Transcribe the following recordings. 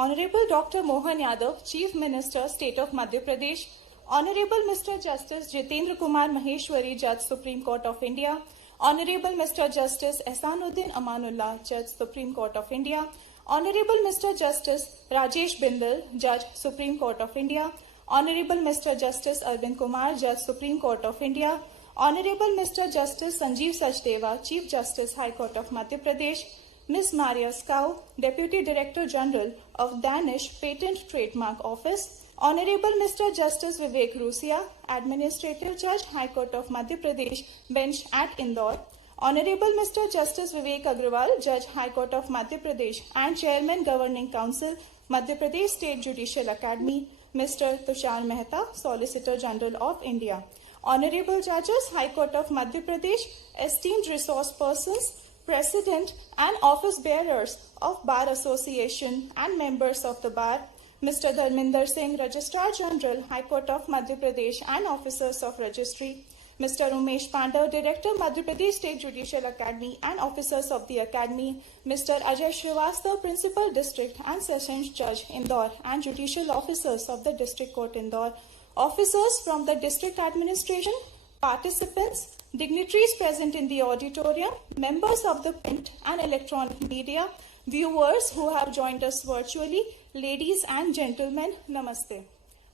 Honorable Dr. Mohan Yadav, Chief Minister, State of Madhya Pradesh, Honorable Mr. Justice Jitendra Kumar Maheshwari, Judge, Supreme Court of India, Honorable Mr. Justice Ehsanuddin Amanullah, Judge, Supreme Court of India, Honorable Mr. Justice Rajesh Bindal, Judge, Supreme Court of India, Honorable Mr. Justice Arvind Kumar, Judge, Supreme Court of India, Honorable Mr. Justice Sanjeev Sachdeva, Chief Justice, High Court of Madhya Pradesh, Ms. Maria Skau, Deputy Director General of Danish Patent Trademark Office, Honorable Mr. Justice Vivek Rusia, Administrative Judge, High Court of Madhya Pradesh, Bench at Indore, Honorable Mr. Justice Vivek Agrawal, Judge, High Court of Madhya Pradesh and Chairman Governing Council, Madhya Pradesh State Judicial Academy, Mr. Tushar Mehta, Solicitor General of India, Honorable Judges, High Court of Madhya Pradesh, esteemed resource persons, President and office bearers of Bar Association and members of the Bar, Mr. Dharminder Singh, Registrar General, High Court of Madhya Pradesh and officers of Registry, Mr. Umesh Pandav, Director, Madhya Pradesh State Judicial Academy and officers of the Academy, Mr. Ajay Srivastav, Principal District and Sessions Judge, Indore, and judicial officers of the District Court, Indore, officers from the District Administration, participants, dignitaries present in the auditorium, members of the print and electronic media, viewers who have joined us virtually, ladies and gentlemen, namaste.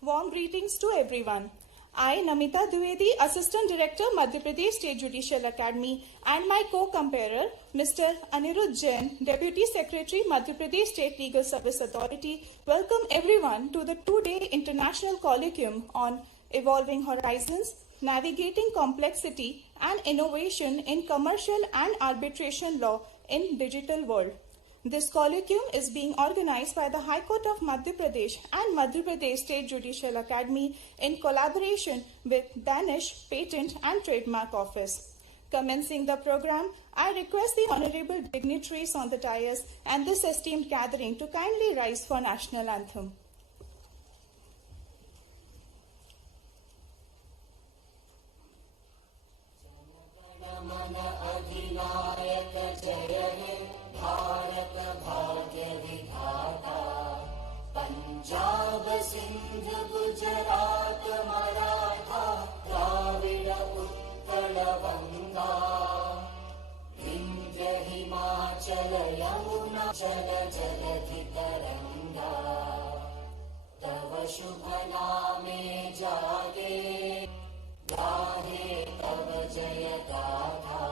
Warm greetings to everyone. I, Namita Dwivedi, Assistant Director, Madhya Pradesh State Judicial Academy, and my co-comparer, Mr. Anirudh Jain, Deputy Secretary, Madhya Pradesh State Legal Service Authority, welcome everyone to the two-day International Colloquium on Evolving Horizons, Navigating Complexity and Innovation in Commercial and Arbitration Law in Digital World. This colloquium is being organized by the High Court of Madhya Pradesh and Madhya Pradesh State Judicial Academy in collaboration with Danish Patent and Trademark Office. Commencing the program, I request the honorable dignitaries on the dais and this esteemed gathering to kindly rise for national anthem. Punjab Sindh Gujarat Maratha Dravid Utkal Ganga Vindhya Himachal Yamuna चल जलधि तरंगा तव शुभ नामे जागे गाहे तव जय गाथा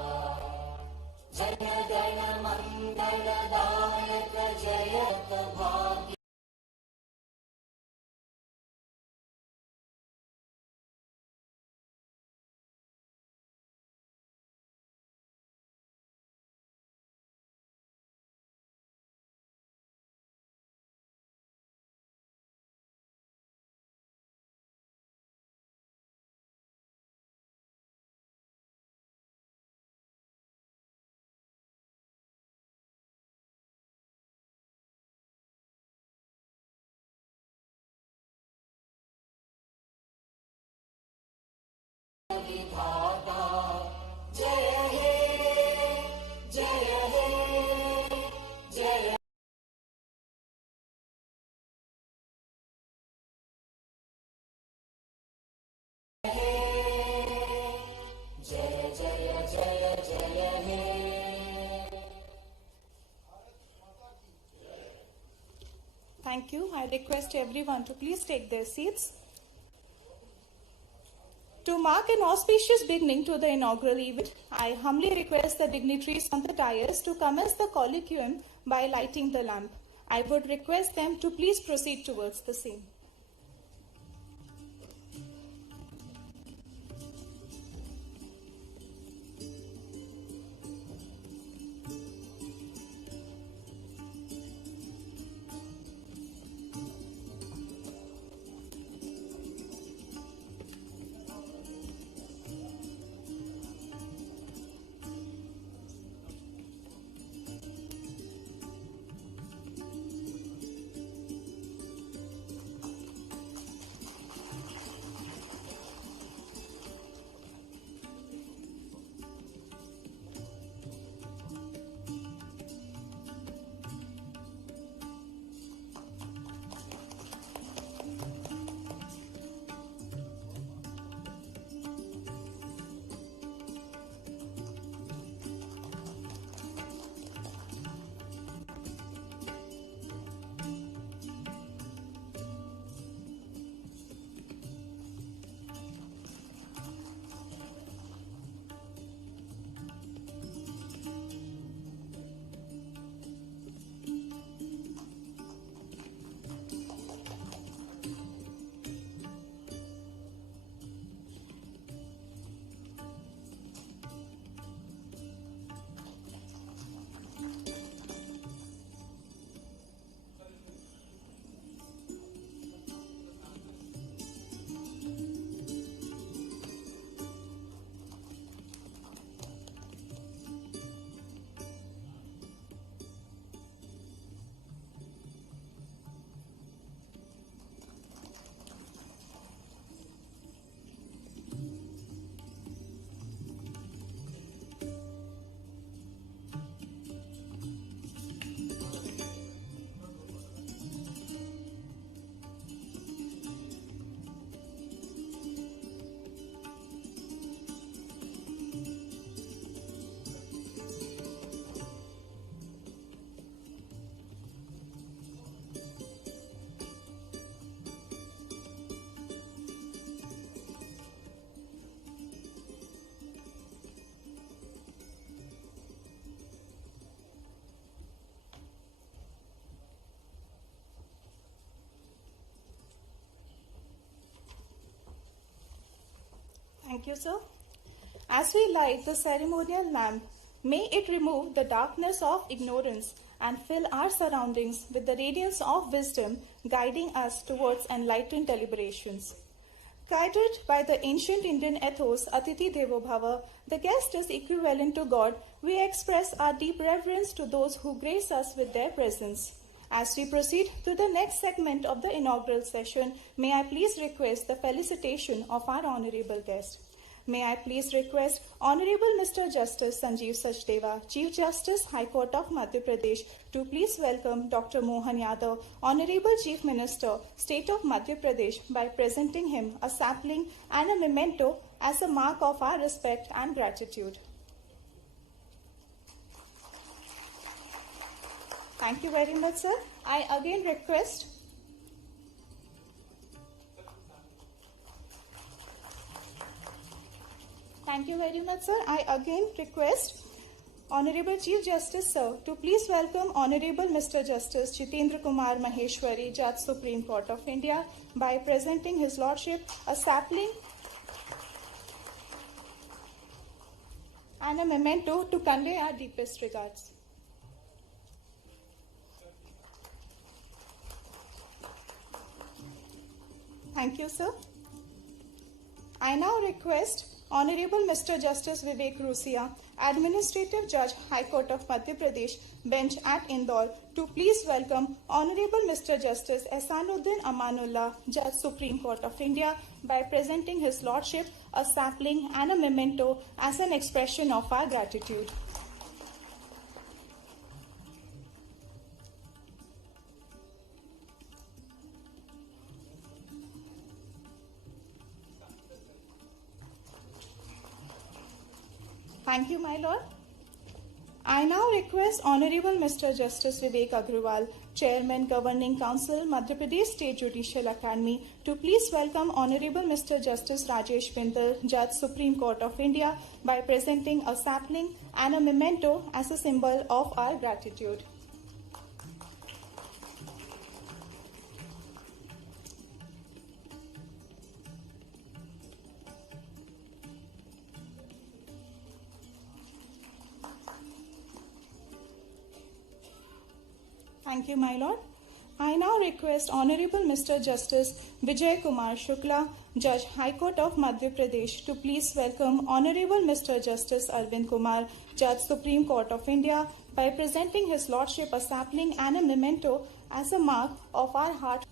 जन गण मंगल दायक जयत भाग्य Thank you. I request everyone to please take their seats. To mark an auspicious beginning to the inaugural event, I humbly request the dignitaries on the dais to commence the colloquium by lighting the lamp. I would request them to please proceed towards the same. Thank you, sir. As we light the ceremonial lamp, may it remove the darkness of ignorance and fill our surroundings with the radiance of wisdom, guiding us towards enlightened deliberations. Guided by the ancient Indian ethos, Atiti Devo Bhava, the guest is equivalent to God, we express our deep reverence to those who grace us with their presence. As we proceed to the next segment of the inaugural session, may I please request the felicitation of our honorable guest. May I please request Honorable Mr. Justice Sanjeev Sachdeva, Chief Justice, High Court of Madhya Pradesh, to please welcome Dr. Mohan Yadav, Honorable Chief Minister, State of Madhya Pradesh, by presenting him a sapling and a memento as a mark of our respect and gratitude. Thank you very much, sir. I again request Thank you very much, sir. I again request Honorable Chief Justice, sir, to please welcome Honorable Mr. Justice Jitendra Kumar Maheshwari, Judge, Supreme Court of India, by presenting His Lordship a sapling and a memento to convey our deepest regards. Thank you, sir. I now request Honorable Mr. Justice Vivek Rusia, Administrative Judge, High Court of Madhya Pradesh, Bench at Indore, to please welcome Honorable Mr. Justice Ehsanuddin Amanullah, Judge, Supreme Court of India, by presenting His Lordship a sapling and a memento as an expression of our gratitude. Thank you, my Lord. I now request Honorable Mr. Justice Vivek Agrawal, Chairman, Governing Council, Madhya Pradesh State Judicial Academy, to please welcome Honorable Mr. Justice Rajesh Bindal, Judge, Supreme Court of India, by presenting a sapling and a memento as a symbol of our gratitude. Thank you, my Lord. I now request Honorable Mr. Justice Vijay Kumar Shukla, Judge, High Court of Madhya Pradesh, to please welcome Honorable Mr. Justice Arvind Kumar, Judge, Supreme Court of India, by presenting His Lordship a sapling and a memento as a mark of our heart.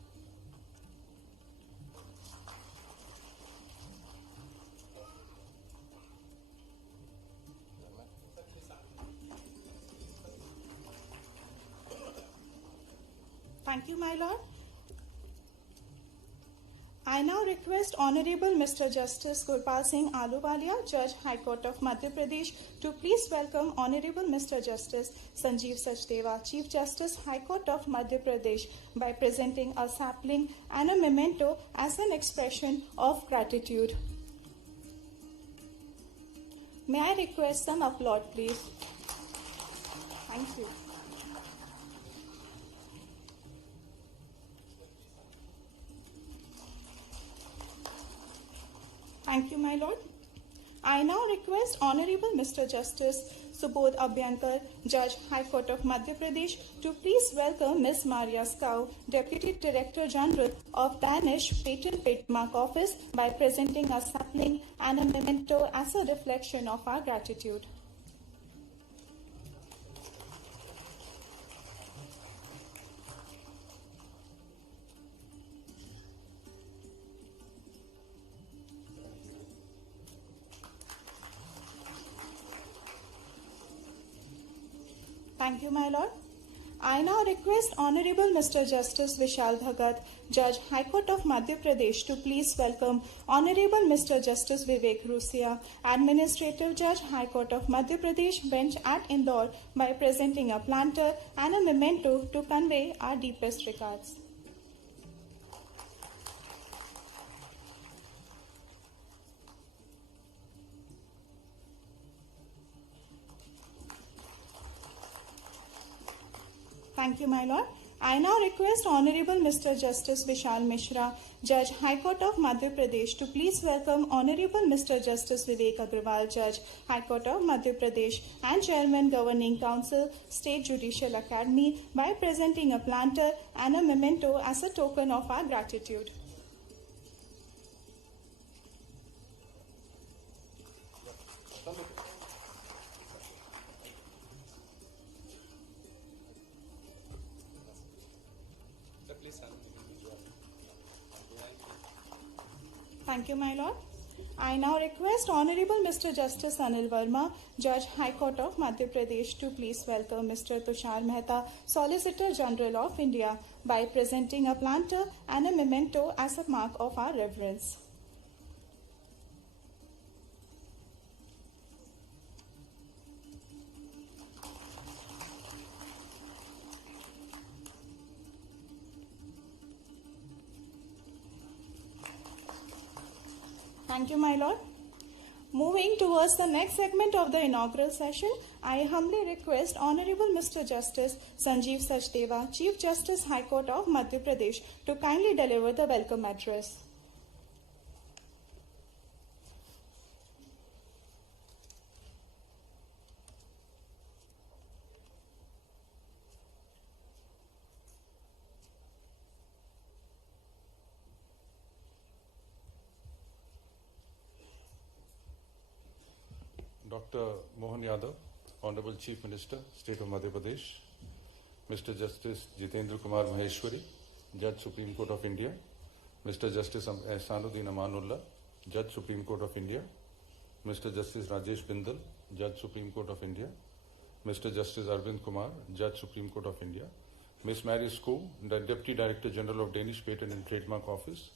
Thank you, my Lord. I now request Honorable Mr. Justice Gurpal Singh Ahluwalia, Judge, High Court of Madhya Pradesh, to please welcome Honorable Mr. Justice Sanjeev Sachdeva, Chief Justice, High Court of Madhya Pradesh, by presenting a sapling and a memento as an expression of gratitude. May I request some applause, please? Thank you. Thank you, my Lord. I now request Honorable Mr. Justice Subodh Abhyankar, Judge, High Court of Madhya Pradesh, to please welcome Ms. Maria Skau, Deputy Director General of Danish Patent Trademark Office, by presenting a sapling and a memento as a reflection of our gratitude. Thank you, my Lord. I now request Honorable Mr. Justice Vishal Bhagat, Judge, High Court of Madhya Pradesh, to please welcome Honorable Mr. Justice Vivek Rusia, Administrative Judge, High Court of Madhya Pradesh, Bench at Indore, by presenting a planter and a memento to convey our deepest regards. Thank you, my Lord. I now request Honorable Mr. Justice Vishal Mishra, Judge High Court of Madhya Pradesh, to please welcome Honorable Mr. Justice Vivek Agarwal, Judge High Court of Madhya Pradesh and Chairman Governing Council, State Judicial Academy, by presenting a planter and a memento as a token of our gratitude. Thank you, my lord. I now request Honorable Mr. Justice Anil Verma, Judge High Court of Madhya Pradesh, to please welcome Mr. Tushar Mehta, Solicitor General of India, by presenting a planter and a memento as a mark of our reverence. Thank you, my lord. Moving towards the next segment of the inaugural session, I humbly request Honorable Mr. Justice Sanjeev Sachdeva, Chief Justice High Court of Madhya Pradesh, to kindly deliver the welcome address. Dr. Mohan Yadav, Honorable Chief Minister, State of Madhya Pradesh, Mr. Justice Jitendra Kumar Maheshwari, Judge Supreme Court of India, Mr. Justice Ehsanuddin Amanullah, Judge Supreme Court of India, Mr. Justice Rajesh Bindal, Judge Supreme Court of India, Mr. Justice Arvind Kumar, Judge Supreme Court of India, Ms. Mary Skoo, the Deputy Director General of Danish Patent and Trademark Office,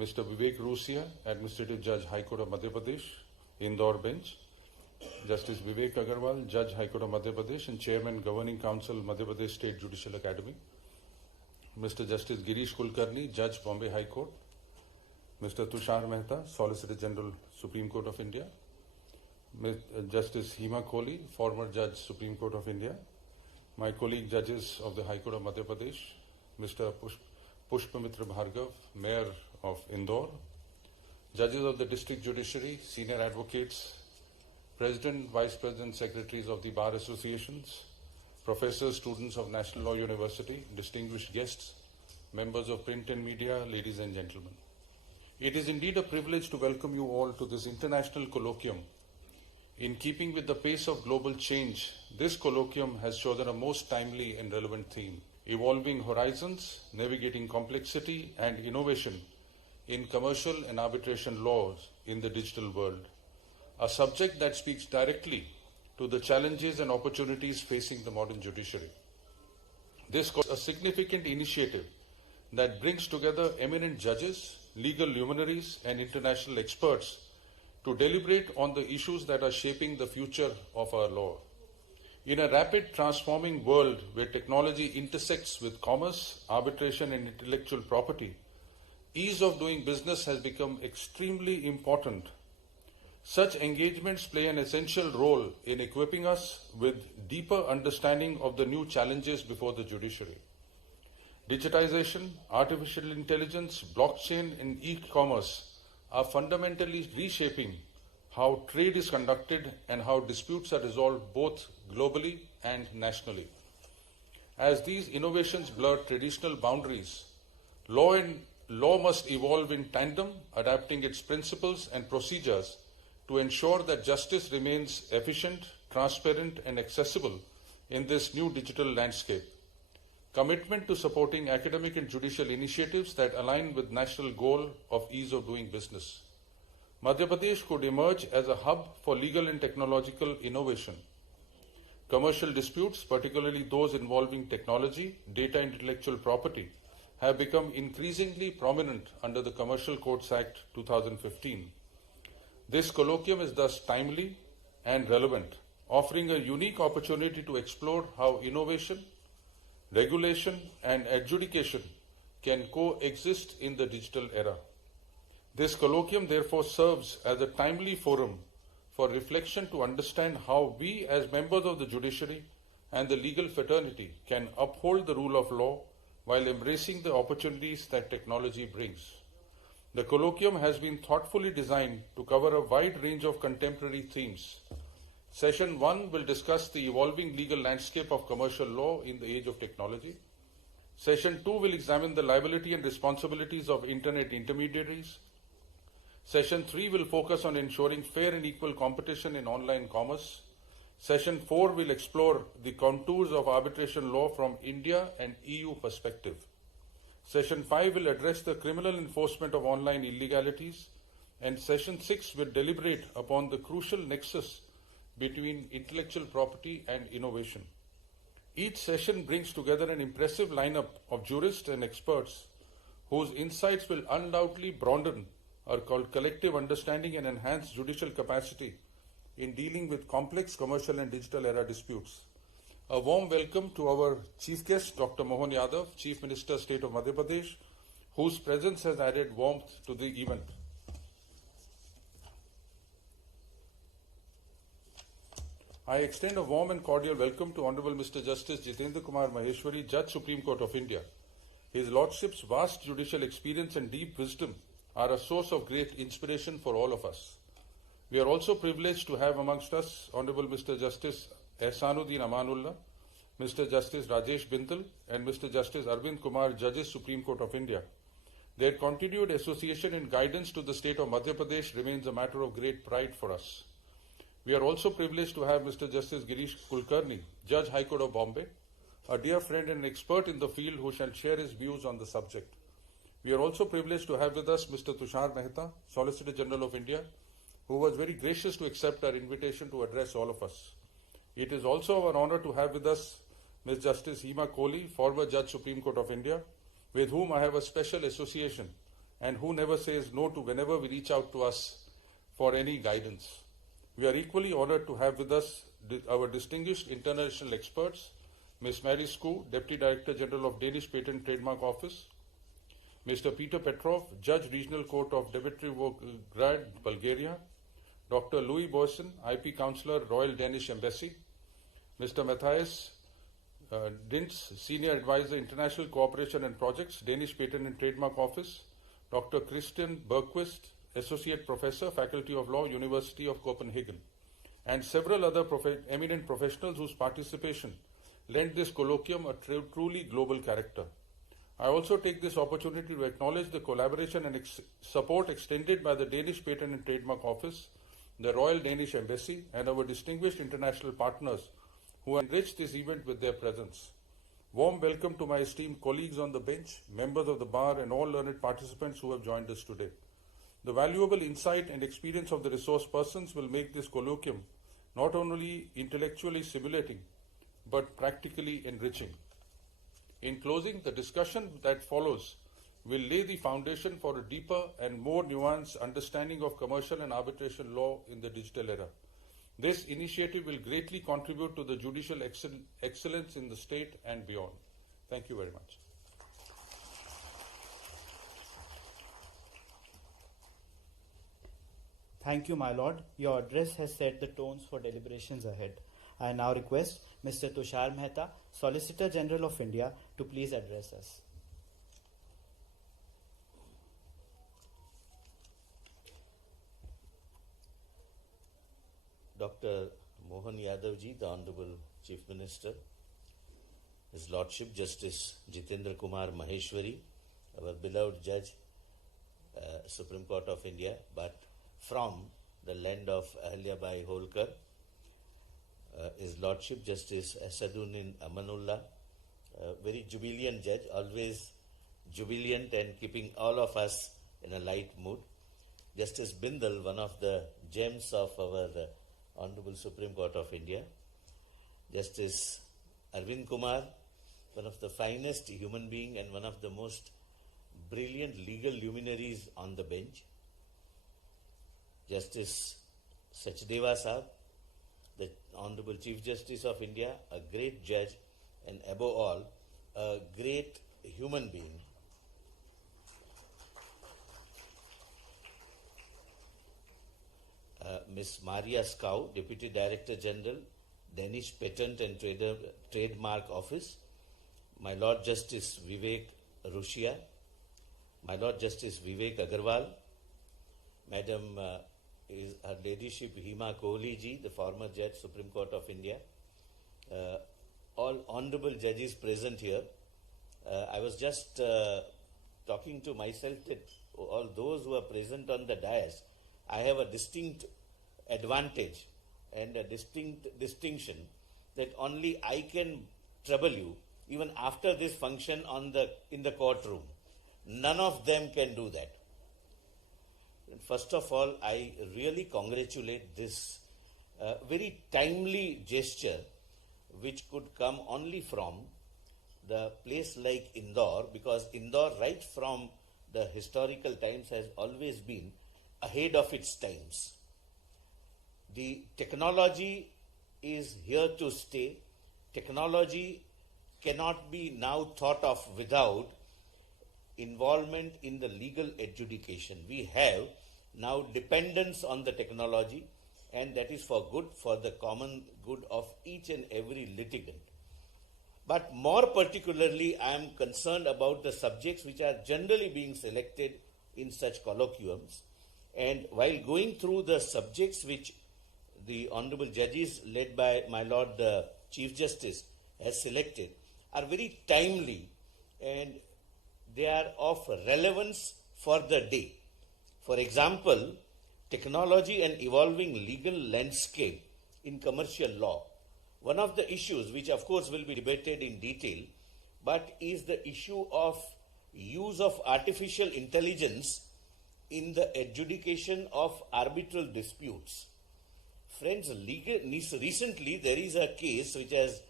Mr. Vivek Rusia, Administrative Judge High Court of Madhya Pradesh, Indore Bench, Justice Vivek Agarwal, Judge High Court of Madhya Pradesh and Chairman Governing Council, Madhya Pradesh State Judicial Academy, Mr. Justice Girish Kulkarni, Judge Bombay High Court, Mr. Tushar Mehta, Solicitor General, Supreme Court of India, Justice Hima Kohli, former Judge, Supreme Court of India, my colleague judges of the High Court of Madhya Pradesh, Mr. Pushpamitra Bhargav, Mayor of Indore, judges of the District Judiciary, senior advocates, President, Vice President, Secretaries of the Bar Associations, professors, students of National Law University, distinguished guests, members of print and media, ladies and gentlemen. It is indeed a privilege to welcome you all to this international colloquium. In keeping with the pace of global change, this colloquium has chosen a most timely and relevant theme: evolving horizons, navigating complexity and innovation in commercial and arbitration laws in the digital world. A subject that speaks directly to the challenges and opportunities facing the modern judiciary. This is a significant initiative that brings together eminent judges, legal luminaries, and international experts to deliberate on the issues that are shaping the future of our law. In a rapid transforming world where technology intersects with commerce, arbitration, and intellectual property, ease of doing business has become extremely important. Such engagements play an essential role in equipping us with deeper understanding of the new challenges before the judiciary. Digitization, artificial intelligence, blockchain, and e-commerce are fundamentally reshaping how trade is conducted and how disputes are resolved both globally and nationally. As these innovations blur traditional boundaries, law must evolve in tandem, adapting its principles and procedures to ensure that justice remains efficient, transparent, and accessible in this new digital landscape. Commitment to supporting academic and judicial initiatives that align with national goal of ease of doing business. Madhya Pradesh could emerge as a hub for legal and technological innovation. Commercial disputes, particularly those involving technology, data, and intellectual property, have become increasingly prominent under the Commercial Courts Act 2015. This colloquium is thus timely and relevant, offering a unique opportunity to explore how innovation, regulation, and adjudication can coexist in the digital era. This colloquium therefore serves as a timely forum for reflection to understand how we as members of the judiciary and the legal fraternity can uphold the rule of law while embracing the opportunities that technology brings. The colloquium has been thoughtfully designed to cover a wide range of contemporary themes. Session 1 will discuss the evolving legal landscape of commercial law in the age of technology. Session 2 will examine the liability and responsibilities of Internet intermediaries. Session 3 will focus on ensuring fair and equal competition in online commerce. Session 4 will explore the contours of arbitration law from India and EU perspective. Session 5 will address the criminal enforcement of online illegalities, and Session 6 will deliberate upon the crucial nexus between intellectual property and innovation. Each session brings together an impressive lineup of jurists and experts whose insights will undoubtedly broaden our collective understanding and enhance judicial capacity in dealing with complex commercial and digital era disputes. A warm welcome to our chief guest, Dr. Mohan Yadav, Chief Minister, State of Madhya Pradesh, whose presence has added warmth to the event. I extend a warm and cordial welcome to Honorable Mr. Justice Jitendra Kumar Maheshwari, Judge, Supreme Court of India. His Lordship's vast judicial experience and deep wisdom are a source of great inspiration for all of us. We are also privileged to have amongst us Honorable Mr. Justice Ehsanuddin Amanullah, Mr. Justice Rajesh Bindal, and Mr. Justice Arvind Kumar, Judges, Supreme Court of India. Their continued association and guidance to the state of Madhya Pradesh remains a matter of great pride for us. We are also privileged to have Mr. Justice Girish Kulkarni, Judge, High Court of Bombay, a dear friend and expert in the field who shall share his views on the subject. We are also privileged to have with us Mr. Tushar Mehta, Solicitor General of India, who was very gracious to accept our invitation to address all of us. It is also our honor to have with us Ms. Justice Hema Kohli, former Judge, Supreme Court of India, with whom I have a special association and who never says no to whenever we reach out to us for any guidance. We are equally honored to have with us our distinguished international experts, Ms. Mary Skoo, Deputy Director General of Danish Patent Trademark Office, Mr. Peter Petrov, Judge, Regional Court of Dimitrovgrad, Bulgaria, Dr. Louis Boyson, IP Counselor, Royal Danish Embassy, Mr. Matthias Dintz, Senior Advisor, International Cooperation and Projects, Danish Patent and Trademark Office, Dr. Christian Bergquist, Associate Professor, Faculty of Law, University of Copenhagen, and several other eminent professionals whose participation lent this colloquium a truly global character. I also take this opportunity to acknowledge the collaboration and support extended by the Danish Patent and Trademark Office, the Royal Danish Embassy, and our distinguished international partners who enriched this event with their presence. Warm welcome to my esteemed colleagues on the bench, members of the bar, and all learned participants who have joined us today. The valuable insight and experience of the resource persons will make this colloquium not only intellectually stimulating, but practically enriching. In closing, the discussion that follows will lay the foundation for a deeper and more nuanced understanding of commercial and arbitration law in the digital era. This initiative will greatly contribute to the judicial excellence in the state and beyond. Thank you very much. Thank you, my lord. Your address has set the tones for deliberations ahead. I now request Mr. Tushar Mehta, Solicitor General of India, to please address us. Dr. Mohan Yadav ji, the Honorable Chief Minister, His Lordship Justice Jitendra Kumar Maheshwari, our beloved Judge, Supreme Court of India, but from the land of Ahilyabai Holkar, His Lordship Justice Ehsanuddin Amanullah, very jubilant judge, always jubilant and keeping all of us in a light mood. Justice Bindal, one of the gems of our Honorable Supreme Court of India. Justice Arvind Kumar, one of the finest human being and one of the most brilliant legal luminaries on the bench. Justice Sachdeva Saab, the Honorable Chief Justice of India, a great judge and above all, a great human being. Ms. Maria Skau, Deputy Director General, Danish Patent and Trademark Office, my Lord Justice Vivek Rushia, my Lord Justice Vivek Agarwal, Madam is Her Ladyship Hima Kohli ji, the former Judge, Supreme Court of India, all honorable judges present here. I was just talking to myself that all those who are present on the dais, I have a distinct advantage and a distinct distinction that only I can trouble you even after this function in the courtroom. None of them can do that. First of all, I really congratulate this very timely gesture which could come only from the place like Indore, because Indore right from the historical times has always been ahead of its times. The technology is here to stay. Technology cannot be now thought of without involvement in the legal adjudication. We have now dependence on the technology, and that is for good, for the common good of each and every litigant. But more particularly, I am concerned about the subjects which are generally being selected in such colloquiums. And while going through the subjects which the honorable judges led by my Lord the Chief Justice has selected are very timely and they are of relevance for the day. For example, technology and evolving legal landscape in commercial law. One of the issues which of course will be debated in detail, but is the issue of use of artificial intelligence in the adjudication of arbitral disputes. Friends, recently there is a case which has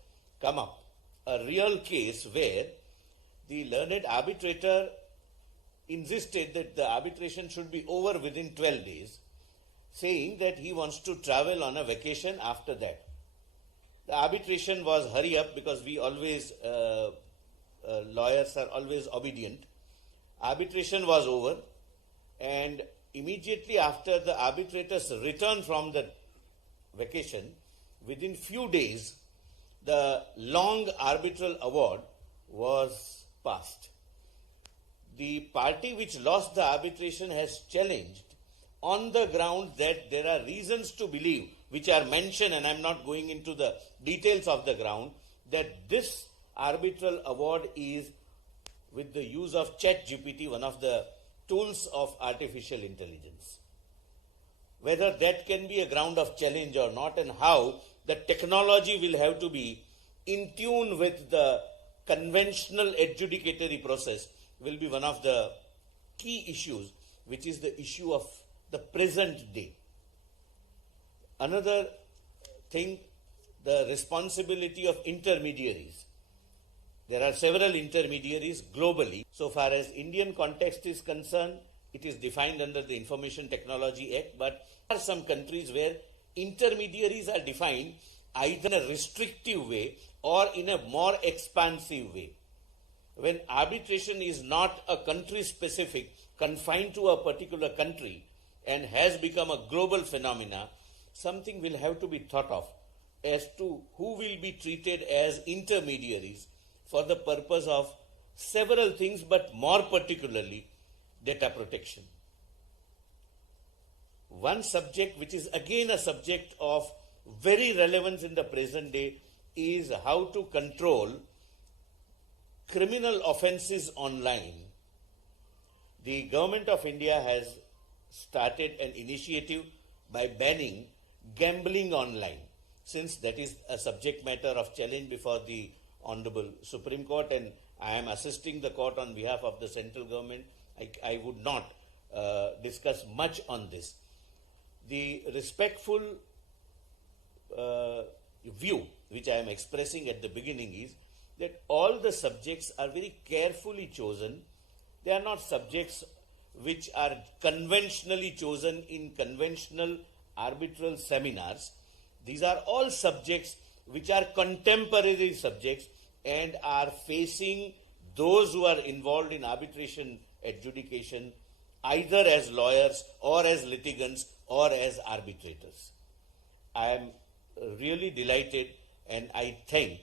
come up, a real case where the learned arbitrator insisted that the arbitration should be over within 12 days, saying that he wants to travel on a vacation after that. The arbitration was hurry up because we always, lawyers are always obedient. Arbitration was over, and immediately after the arbitrator's return from the vacation, within few days, the long arbitral award was passed. The party which lost the arbitration has challenged on the ground that there are reasons to believe, which are mentioned, and I am not going into the details of the ground, that this arbitral award is with the use of ChatGPT, one of the tools of artificial intelligence. Whether that can be a ground of challenge or not, and how the technology will have to be in tune with the conventional adjudicatory process will be one of the key issues, which is the issue of the present day. Another thing, the responsibility of intermediaries. There are several intermediaries globally. So far as Indian context is concerned, it is defined under the Information Technology Act, but there are some countries where intermediaries are defined either in a restrictive way or in a more expansive way. When arbitration is not a country specific, confined to a particular country, and has become a global phenomena, something will have to be thought of as to who will be treated as intermediaries for the purpose of several things, but more particularly data protection. One subject which is again a subject of very relevance in the present day is how to control criminal offences online. The Government of India has started an initiative by banning gambling online, since that is a subject matter of challenge before the Honorable Supreme Court, and I am assisting the court on behalf of the central government. I would not discuss much on this. The respectful view which I am expressing at the beginning is that all the subjects are very carefully chosen. They are not subjects which are conventionally chosen in conventional arbitral seminars. These are all subjects which are contemporary subjects and are facing those who are involved in arbitration adjudication either as lawyers or as litigants or as arbitrators. I am really delighted, and I thank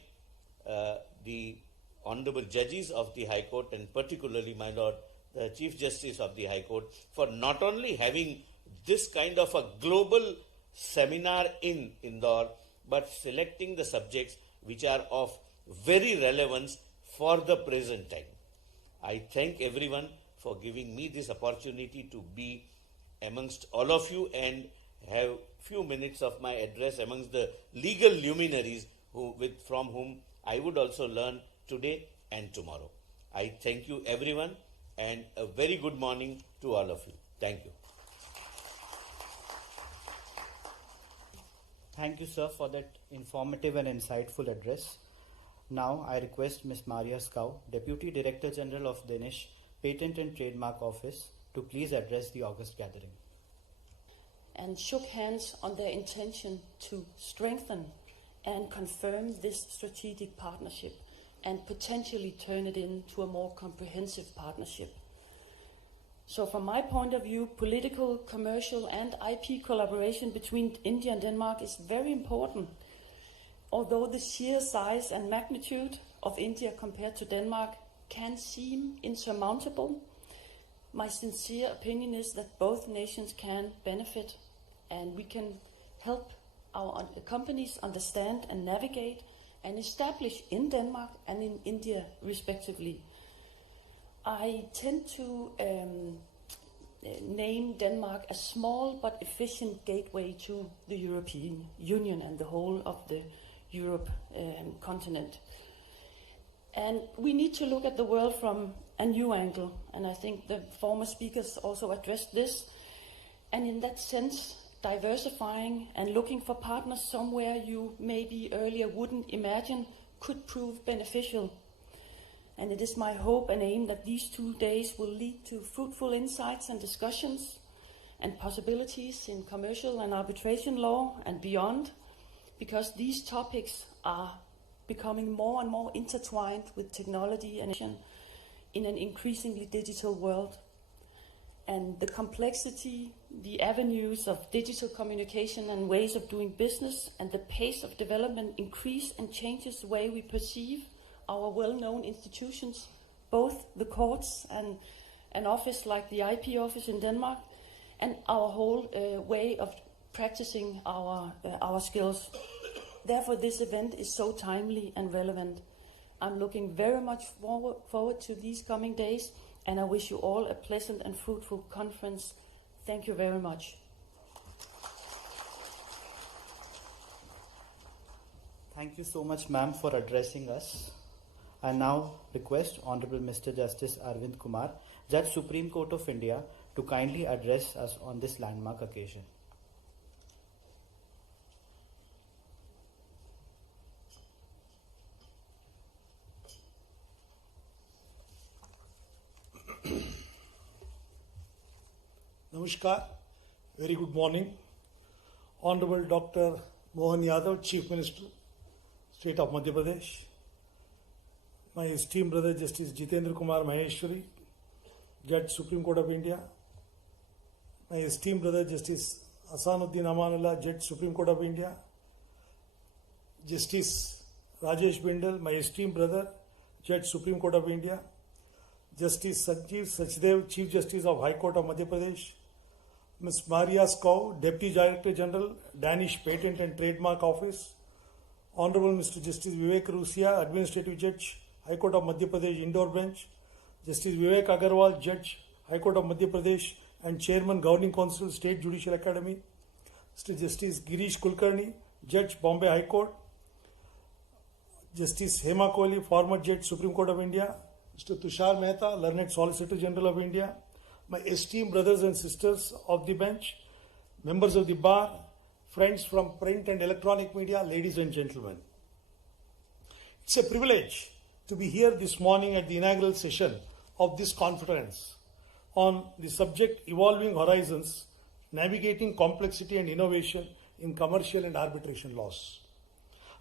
the honorable judges of the High Court, and particularly my Lord, the Chief Justice of the High Court, for not only having this kind of a global seminar in Indore, but selecting the subjects which are of very relevance for the present time. I thank everyone for giving me this opportunity to be amongst all of you and have few minutes of my address amongst the legal luminaries from whom I would also learn today and tomorrow. I thank you everyone, and a very good morning to all of you. Thank you. Thank you, sir, for that informative and insightful address. Now, I request Ms. Maria Skau, Deputy Director General of Danish Patent and Trademark Office, to please address the August gathering. And shook hands on their intention to strengthen and confirm this strategic partnership and potentially turn it into a more comprehensive partnership. So from my point of view, political, commercial and IP collaboration between India and Denmark is very important. Although the sheer size and magnitude of India compared to Denmark can seem insurmountable, my sincere opinion is that both nations can benefit, and we can help our companies understand and navigate and establish in Denmark and in India respectively. I tend to name Denmark a small but efficient gateway to the European Union and the whole of the Europe continent. And we need to look at the world from a new angle, and I think the former speakers also addressed this. And in that sense, diversifying and looking for partners somewhere you maybe earlier wouldn't imagine could prove beneficial. And it is my hope and aim that these 2 days will lead to fruitful insights and discussions and possibilities in commercial and arbitration law and beyond, because these topics are becoming more and more intertwined with technology and in an increasingly digital world. And the complexity, the avenues of digital communication and ways of doing business and the pace of development increase and changes the way we perceive our well-known institutions, both the courts and an office like the IP office in Denmark, and our whole way of practicing our skills. Therefore, this event is so timely and relevant. I'm looking very much forward to these coming days, and I wish you all a pleasant and fruitful conference. Thank you very much. Thank you so much, ma'am, for addressing us. I now request Honorable Mr. Justice Arvind Kumar, Judge Supreme Court of India, to kindly address us on this landmark occasion. Namaskar, very good morning. Honorable Dr. Mohan Yadav, Chief Minister, State of Madhya Pradesh. My esteemed brother Justice Jitendra Kumar Maheshwari, Judge Supreme Court of India. My esteemed brother Justice Ahsanuddin Amanullah, Judge Supreme Court of India. Justice Rajesh Bindal, my esteemed brother, Judge Supreme Court of India. Justice Sanjeev Sachdev, Chief Justice of High Court of Madhya Pradesh. Ms. Maria Skau, Deputy Director General, Danish Patent and Trademark Office. Honorable Mr. Justice Vivek Rusia, Administrative Judge, High Court of Madhya Pradesh, Indore Bench. Justice Vivek Agarwal, Judge, High Court of Madhya Pradesh and Chairman, Governing Council, State Judicial Academy. Mr. Justice Girish Kulkarni, Judge, Bombay High Court. Justice Hema Kohli, former Judge, Supreme Court of India. Mr. Tushar Mehta, Learned Solicitor General of India. My esteemed brothers and sisters of the bench, members of the bar, friends from print and electronic media, ladies and gentlemen. It's a privilege to be here this morning at the inaugural session of this conference on the subject Evolving Horizons, Navigating Complexity and Innovation in Commercial and Arbitration Laws.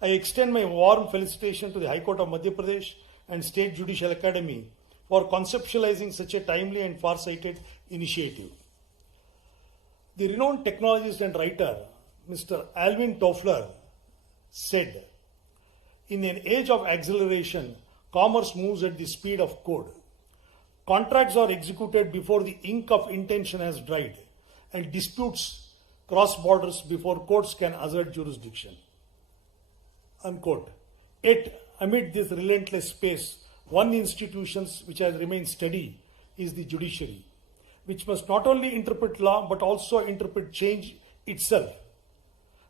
I extend my warm felicitation to the High Court of Madhya Pradesh and State Judicial Academy for conceptualizing such a timely and far-sighted initiative. The renowned technologist and writer, Mr. Alvin Toffler, said, "In an age of acceleration, commerce moves at the speed of code. Contracts are executed before the ink of intention has dried, and disputes cross borders before courts can assert jurisdiction." Unquote. Yet, amid this relentless pace, one institution which has remained steady is the judiciary, which must not only interpret law but also interpret change itself.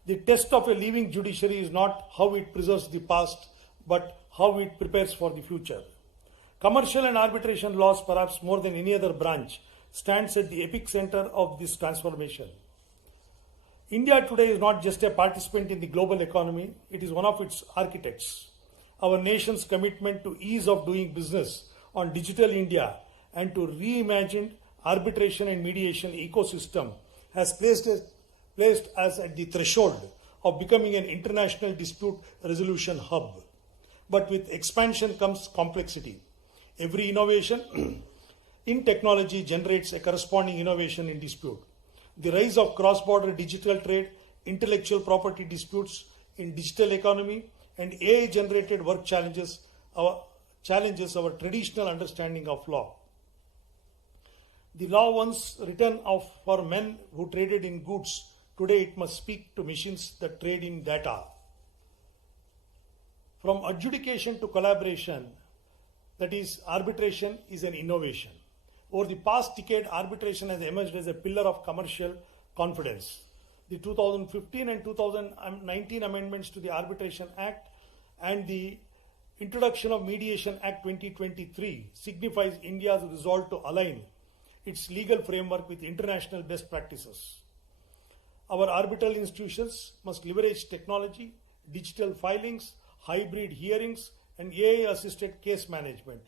The test of a living judiciary is not how it preserves the past, but how it prepares for the future. Commercial and arbitration laws, perhaps more than any other branch, stands at the epicenter of this transformation. India today is not just a participant in the global economy, it is one of its architects. Our nation's commitment to ease of doing business on digital India and to reimagined arbitration and mediation ecosystem has placed us at the threshold of becoming an international dispute resolution hub. But with expansion comes complexity. Every innovation in technology generates a corresponding innovation in dispute. The rise of cross-border digital trade, intellectual property disputes in digital economy, and AI-generated work challenges our traditional understanding of law. The law once written for men who traded in goods, today it must speak to machines that trade in data. From adjudication to collaboration, that is, arbitration is an innovation. Over the past decade, arbitration has emerged as a pillar of commercial confidence. The 2015 and 2019 amendments to the Arbitration Act and the introduction of Mediation Act 2023 signifies India's resolve to align its legal framework with international best practices. Our arbitral institutions must leverage technology, digital filings, hybrid hearings, and AI-assisted case management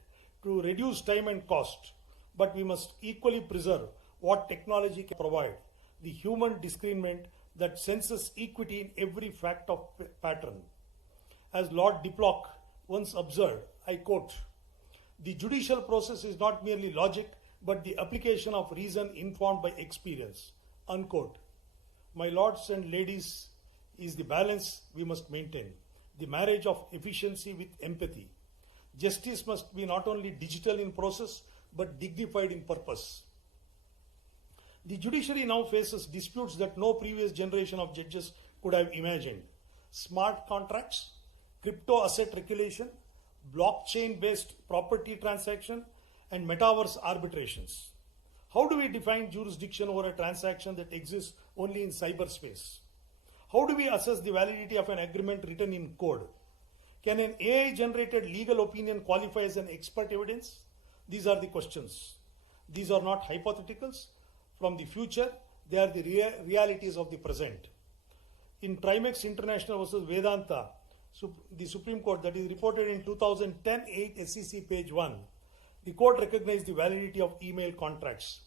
to reduce time and cost. But we must equally preserve what technology can provide, the human discernment that senses equity in every fact of pattern. As Lord Diplock once observed, I quote, "The judicial process is not merely logic, but the application of reason informed by experience." Unquote. My lords and ladies, is the balance we must maintain, the marriage of efficiency with empathy. Justice must be not only digital in process, but dignified in purpose. The judiciary now faces disputes that no previous generation of judges could have imagined. Smart contracts, crypto asset regulation, blockchain-based property transaction, and metaverse arbitrations. How do we define jurisdiction over a transaction that exists only in cyberspace? How do we assess the validity of an agreement written in code? Can an AI-generated legal opinion qualify as an expert evidence? These are the questions. These are not hypotheticals from the future, they are the realities of the present. In Trimex International versus Vedanta, the Supreme Court, that is reported in 2010 8 SEC page 1, the court recognized the validity of email contracts.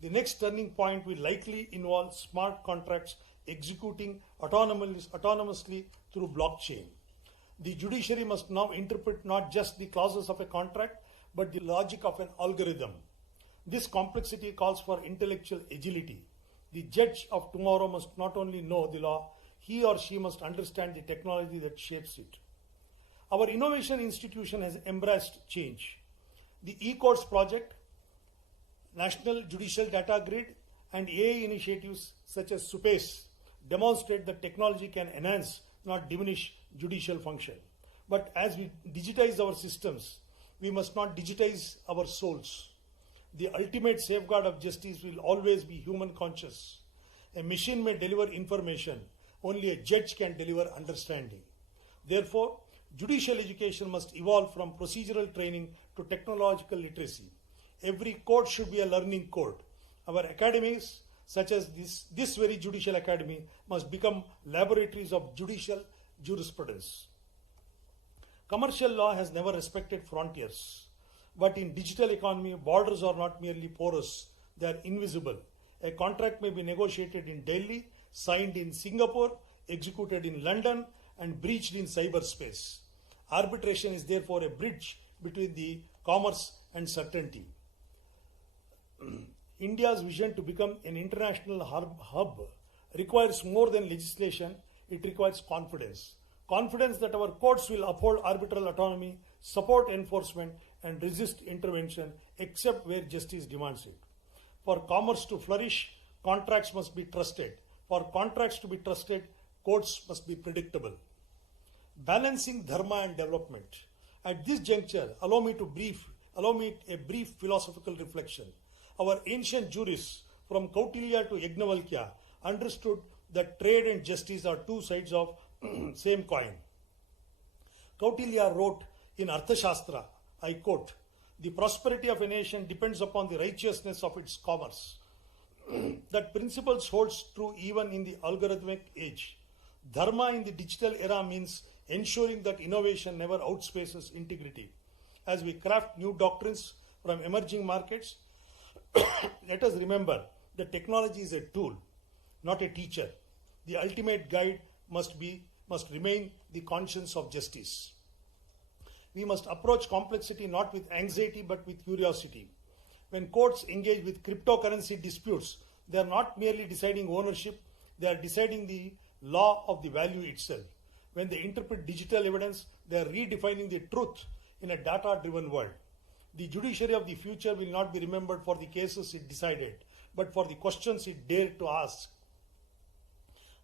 The next turning point will likely involve smart contracts executing autonomously through blockchain. The judiciary must now interpret not just the clauses of a contract, but the logic of an algorithm. This complexity calls for intellectual agility. The judge of tomorrow must not only know the law, he or she must understand the technology that shapes it. Our innovation institution has embraced change. The e-courts project, National Judicial Data Grid, and AI initiatives such as SUPACE demonstrate that technology can enhance, not diminish, judicial function. But as we digitize our systems, we must not digitize our souls. The ultimate safeguard of justice will always be human conscious. A machine may deliver information, only a judge can deliver understanding. Therefore, judicial education must evolve from procedural training to technological literacy. Every court should be a learning court. Our academies, such as this very judicial academy, must become laboratories of judicial jurisprudence. Commercial law has never respected frontiers. But in digital economy, borders are not merely porous, they are invisible. A contract may be negotiated in Delhi, signed in Singapore, executed in London, and breached in cyberspace. Arbitration is therefore a bridge between the commerce and certainty. India's vision to become an international hub requires more than legislation, it requires confidence. confidence that our courts will uphold arbitral autonomy, support enforcement, and resist intervention except where justice demands it. For commerce to flourish, contracts must be trusted. For contracts to be trusted, courts must be predictable. Balancing dharma and development. At this juncture, allow me a brief philosophical reflection. Our ancient jurists from Kautilya to Yajnavalkya understood that trade and justice are two sides of same coin. Kautilya wrote in Arthashastra, I quote, "The prosperity of a nation depends upon the righteousness of its commerce." That principle holds true even in the algorithmic age. Dharma in the digital era means ensuring that innovation never outspaces integrity. As we craft new doctrines from emerging markets, let us remember that technology is a tool, not a teacher. The ultimate guide must remain the conscience of justice. We must approach complexity not with anxiety but with curiosity. When courts engage with cryptocurrency disputes, they are not merely deciding ownership, they are deciding the law of the value itself. When they interpret digital evidence, they are redefining the truth in a data-driven world. The judiciary of the future will not be remembered for the cases it decided, but for the questions it dared to ask.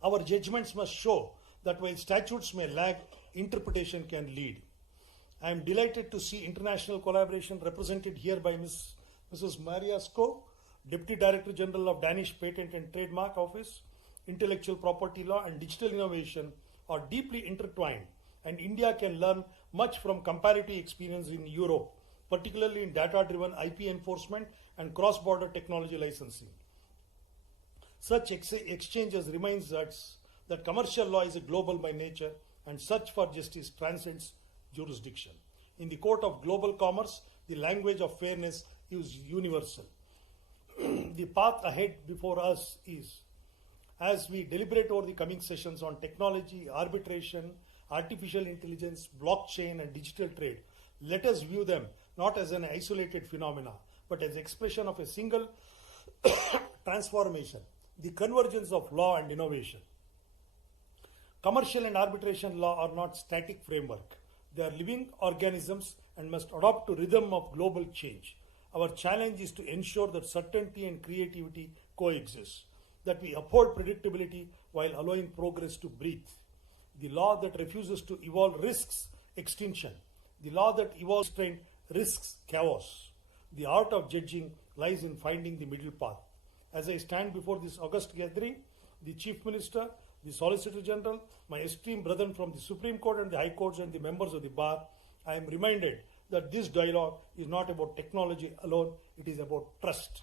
Our judgments must show that while statutes may lag, interpretation can lead. I am delighted to see international collaboration represented here by Mrs. Maria Skov, Deputy Director General of Danish Patent and Trademark Office. Intellectual property law and digital innovation are deeply intertwined, and India can learn much from comparative experience in Europe, particularly in data-driven IP enforcement and cross-border technology licensing. Such exchanges reminds us that commercial law is global by nature, and search for justice transcends jurisdiction. In the court of global commerce, the language of fairness is universal. The path ahead before us is, as we deliberate over the coming sessions on technology, arbitration, artificial intelligence, blockchain, and digital trade, let us view them not as an isolated phenomena, but as expression of a single transformation, the convergence of law and innovation. Commercial and arbitration law are not static framework. They are living organisms and must adapt to rhythm of global change. Our challenge is to ensure that certainty and creativity coexist, that we uphold predictability while allowing progress to breathe. The law that refuses to evolve risks extinction. The law that evolves trend risks chaos. The art of judging lies in finding the middle path. As I stand before this august gathering, the Chief Minister, the Solicitor General, my esteemed brethren from the Supreme Court and the High Courts and the members of the Bar, I am reminded that this dialogue is not about technology alone, it is about trust.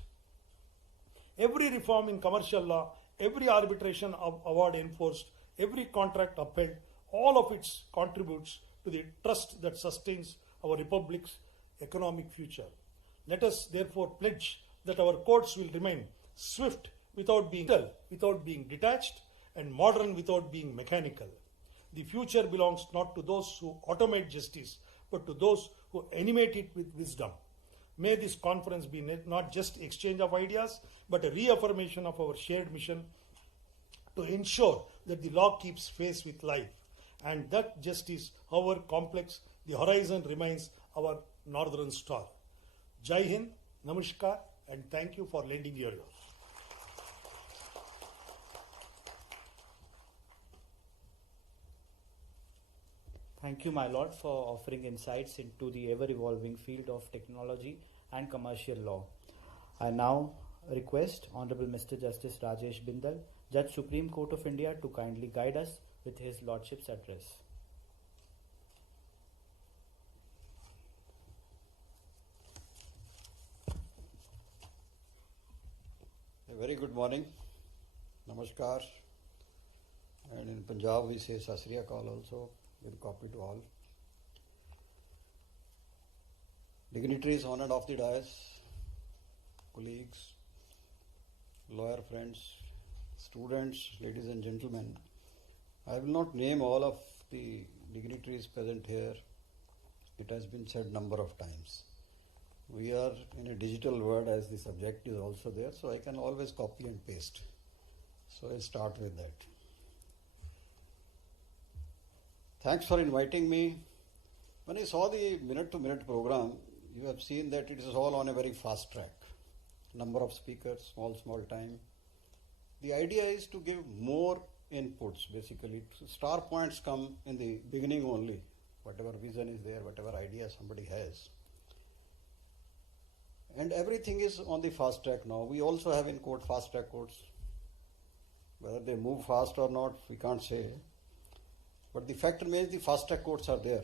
Every reform in commercial law, every arbitration award enforced, every contract upheld, all of it contributes to the trust that sustains our republic's economic future. Let us therefore pledge that our courts will remain swift without being detached, and modern without being mechanical. The future belongs not to those who automate justice, but to those who animate it with wisdom. May this conference be not just exchange of ideas, but a reaffirmation of our shared mission to ensure that the law keeps pace with life, and that justice, however complex, the horizon remains our northern star. Jai Hind, Namaskar, and thank you for lending your ear. Thank you, my Lord, for offering insights into the ever-evolving field of technology and commercial law. I now request Honorable Mr. Justice Rajesh Bindal, Judge Supreme Court of India, to kindly guide us with his Lordship's address. A very good morning, Namaskar, and in Punjab we say Sat Sri Akal also, with copy to all. Dignitaries on and off the dais, colleagues, lawyer friends, students, ladies and gentlemen, I will not name all of the dignitaries present here. It has been said number of times. We are in a digital world, as the subject is also there, so I can always copy and paste. So I start with that. Thanks for inviting me. When I saw the minute-to-minute program, you have seen that it is all on a very fast track. Number of speakers, small time. The idea is to give more inputs, basically. Star points come in the beginning only. Whatever vision is there, whatever idea somebody has. And everything is on the fast track now. We also have in court fast track courts. Whether they move fast or not, we can't say. But the fact remains the fast track courts are there.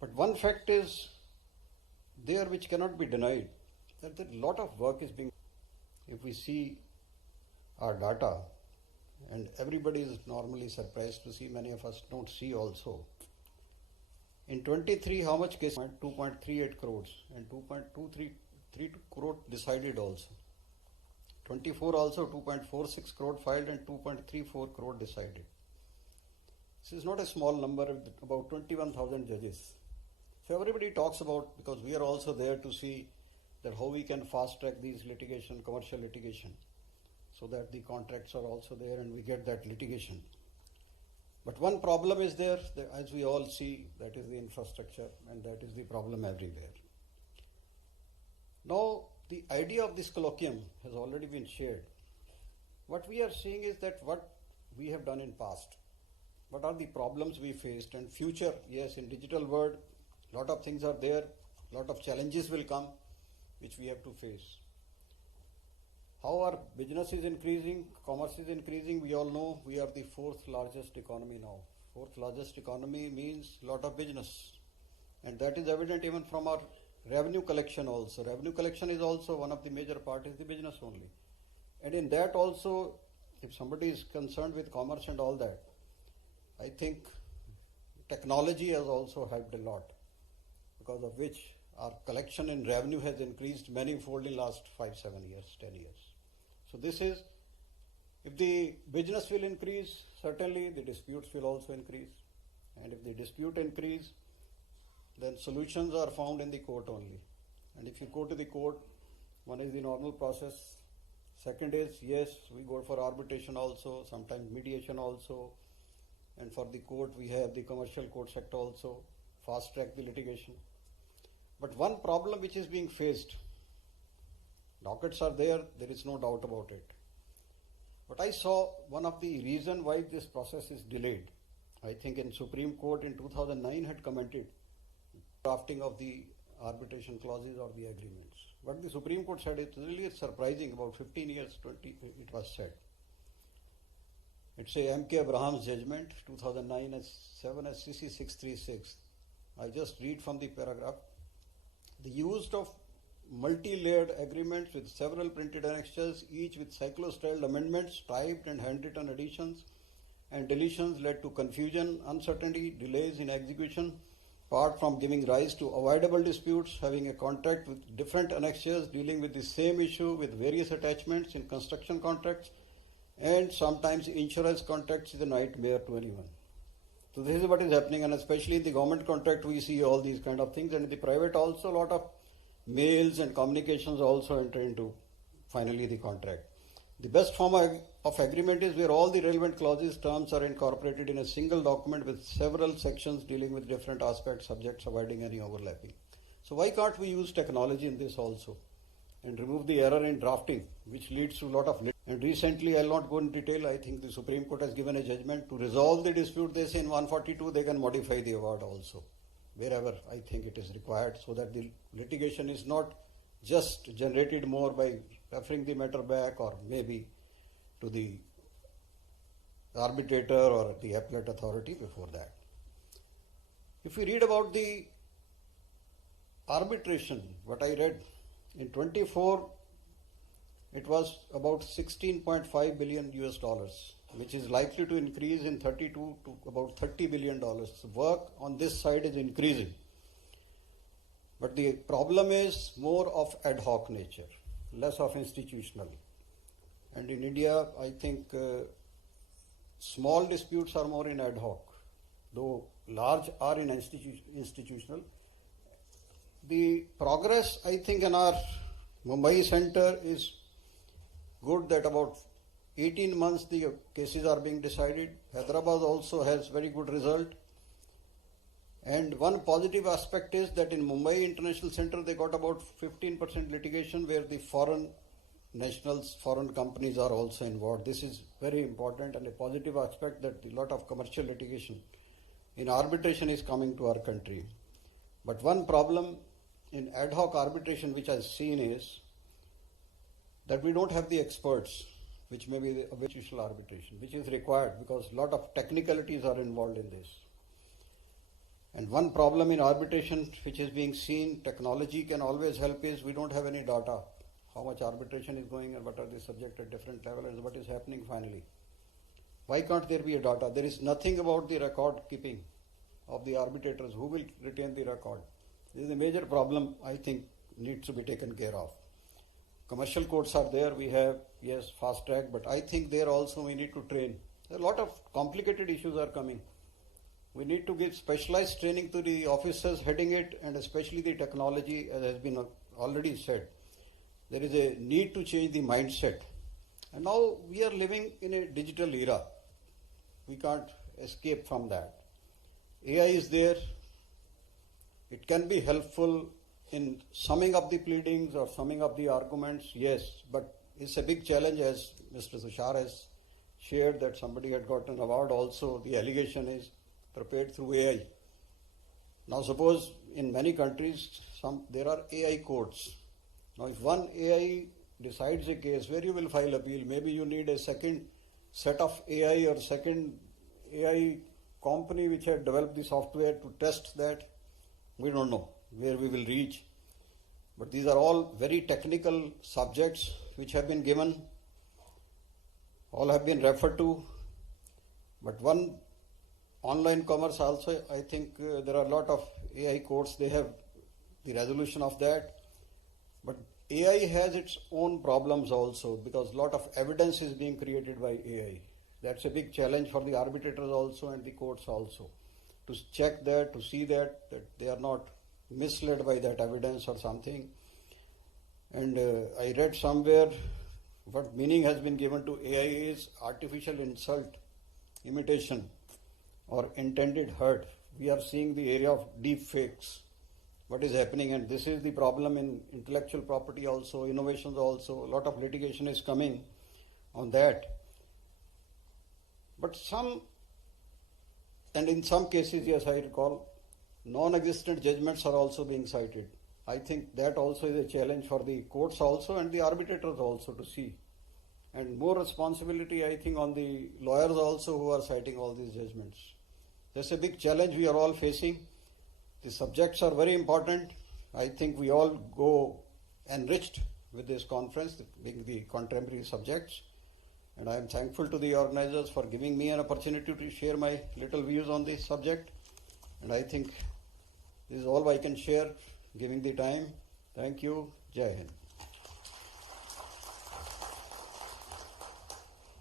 But one fact is there which cannot be denied, that a lot of work is being. If we see our data, and everybody is normally surprised to see, many of us don't see also. In 23, how much case? 2.38 crores and 2.233 crore decided also. 24 also 2.46 crore filed and 2.34 crore decided. This is not a small number, about 21,000 judges. So everybody talks about, because we are also there to see that how we can fast track these litigation, commercial litigation, so that the contracts are also there and we get that litigation. But one problem is there, as we all see, that is the infrastructure, and that is the problem everywhere. Now, the idea of this colloquium has already been shared. What we are seeing is that what we have done in past, what are the problems we faced, and future, yes, in digital world, lot of things are there, lot of challenges will come, which we have to face. How our business is increasing, commerce is increasing, we all know we are the fourth largest economy now. Fourth largest economy means lot of business. And that is evident even from our revenue collection also. Revenue collection is also one of the major part is the business only. And in that also, if somebody is concerned with commerce and all that, I think technology has also helped a lot, because of which our collection in revenue has increased many-fold in last 5-7 years, 10 years. So this is, if the business will increase, certainly the disputes will also increase. And if the dispute increase, then solutions are found in the court only. And if you go to the court, one is the normal process. Second is, yes, we go for arbitration also, sometimes mediation also. And for the court, we have the commercial court sector also, fast track the litigation. But one problem which is being faced, dockets are there is no doubt about it. But I saw one of the reason why this process is delayed. I think in Supreme Court in 2009 had commented drafting of the arbitration clauses or the agreements. What the Supreme Court said is really surprising, about 15 years, 20, it was said. It's a M.K. Abraham's judgment, 2009 as 7 SCC 636. I just read from the paragraph. The use of multi-layered agreements with several printed annexures, each with cyclo-styled amendments, typed and handwritten additions and deletions led to confusion, uncertainty, delays in execution, apart from giving rise to avoidable disputes, having a contract with different annexures dealing with the same issue with various attachments in construction contracts, and sometimes insurance contracts is a nightmare to anyone. So this is what is happening, and especially in the government contract we see all these kind of things, and in the private also a lot of mails and communications also enter into finally the contract. The best form of agreement is where all the relevant clauses, terms are incorporated in a single document with several sections dealing with different aspects, subjects, avoiding any overlapping. So why can't we use technology in this also and remove the error in drafting, which leads to a lot of... And recently, I'll not go in detail, I think the Supreme Court has given a judgment to resolve the dispute. They say in 142 they can modify the award also, wherever I think it is required, so that the litigation is not just generated more by referring the matter back or maybe to the arbitrator or the appellate authority before that. If we read about the arbitration, what I read, in 24 it was about 16.5 billion US dollars, which is likely to increase in 32 to about $30 billion. So work on this side is increasing. But the problem is more of ad hoc nature, less of institutional. And in India, I think small disputes are more in ad hoc, though large are in institutional. The progress, I think, in our Mumbai center is good, that about 18 months the cases are being decided. Hyderabad also has very good result. And one positive aspect is that in Mumbai International Center they got about 15% litigation where the foreign nationals, foreign companies are also involved. This is very important and a positive aspect that a lot of commercial litigation in arbitration is coming to our country. But one problem in ad hoc arbitration which I've seen is that we don't have the experts, which may be the institutional arbitration, which is required because a lot of technicalities are involved in this. And one problem in arbitration which is being seen, technology can always help, is we don't have any data. How much arbitration is going and what are the subject at different levels and what is happening finally. Why can't there be a data? There is nothing about the record keeping of the arbitrators. Who will retain the record? This is a major problem I think needs to be taken care of. Commercial courts are there, we have, yes, fast track, but I think there also we need to train. A lot of complicated issues are coming. We need to give specialized training to the officers heading it and especially the technology, as has been already said. There is a need to change the mindset. And now we are living in a digital era. We can't escape from that. AI is there. It can be helpful in summing up the pleadings or summing up the arguments, yes, but it's a big challenge, as Mr. Tushar has shared, that somebody had got an award also. The allegation is prepared through AI. Now suppose in many countries there are AI courts. Now if one AI decides a case, where you will file appeal, maybe you need a second set of AI or second AI company which had developed the software to test that. We don't know where we will reach. But these are all very technical subjects which have been given. All have been referred to. But one online commerce also, I think there are a lot of AI courts, they have the resolution of that. But AI has its own problems also because a lot of evidence is being created by AI. That's a big challenge for the arbitrators also and the courts also, to check that, to see that they are not misled by that evidence or something. And I read somewhere what meaning has been given to AI is artificial insult, imitation or intended hurt. We are seeing the area of deep fakes, what is happening, and this is the problem in intellectual property also, innovations also. A lot of litigation is coming on that. But in some cases, yes, I recall, non-existent judgments are also being cited. I think that also is a challenge for the courts also and the arbitrators also to see. And more responsibility, I think, on the lawyers also who are citing all these judgments. That's a big challenge we are all facing. The subjects are very important. I think we all go enriched with this conference, being the contemporary subjects. And I am thankful to the organizers for giving me an opportunity to share my little views on this subject. And I think this is all I can share, giving the time. Thank you. Jai Hind.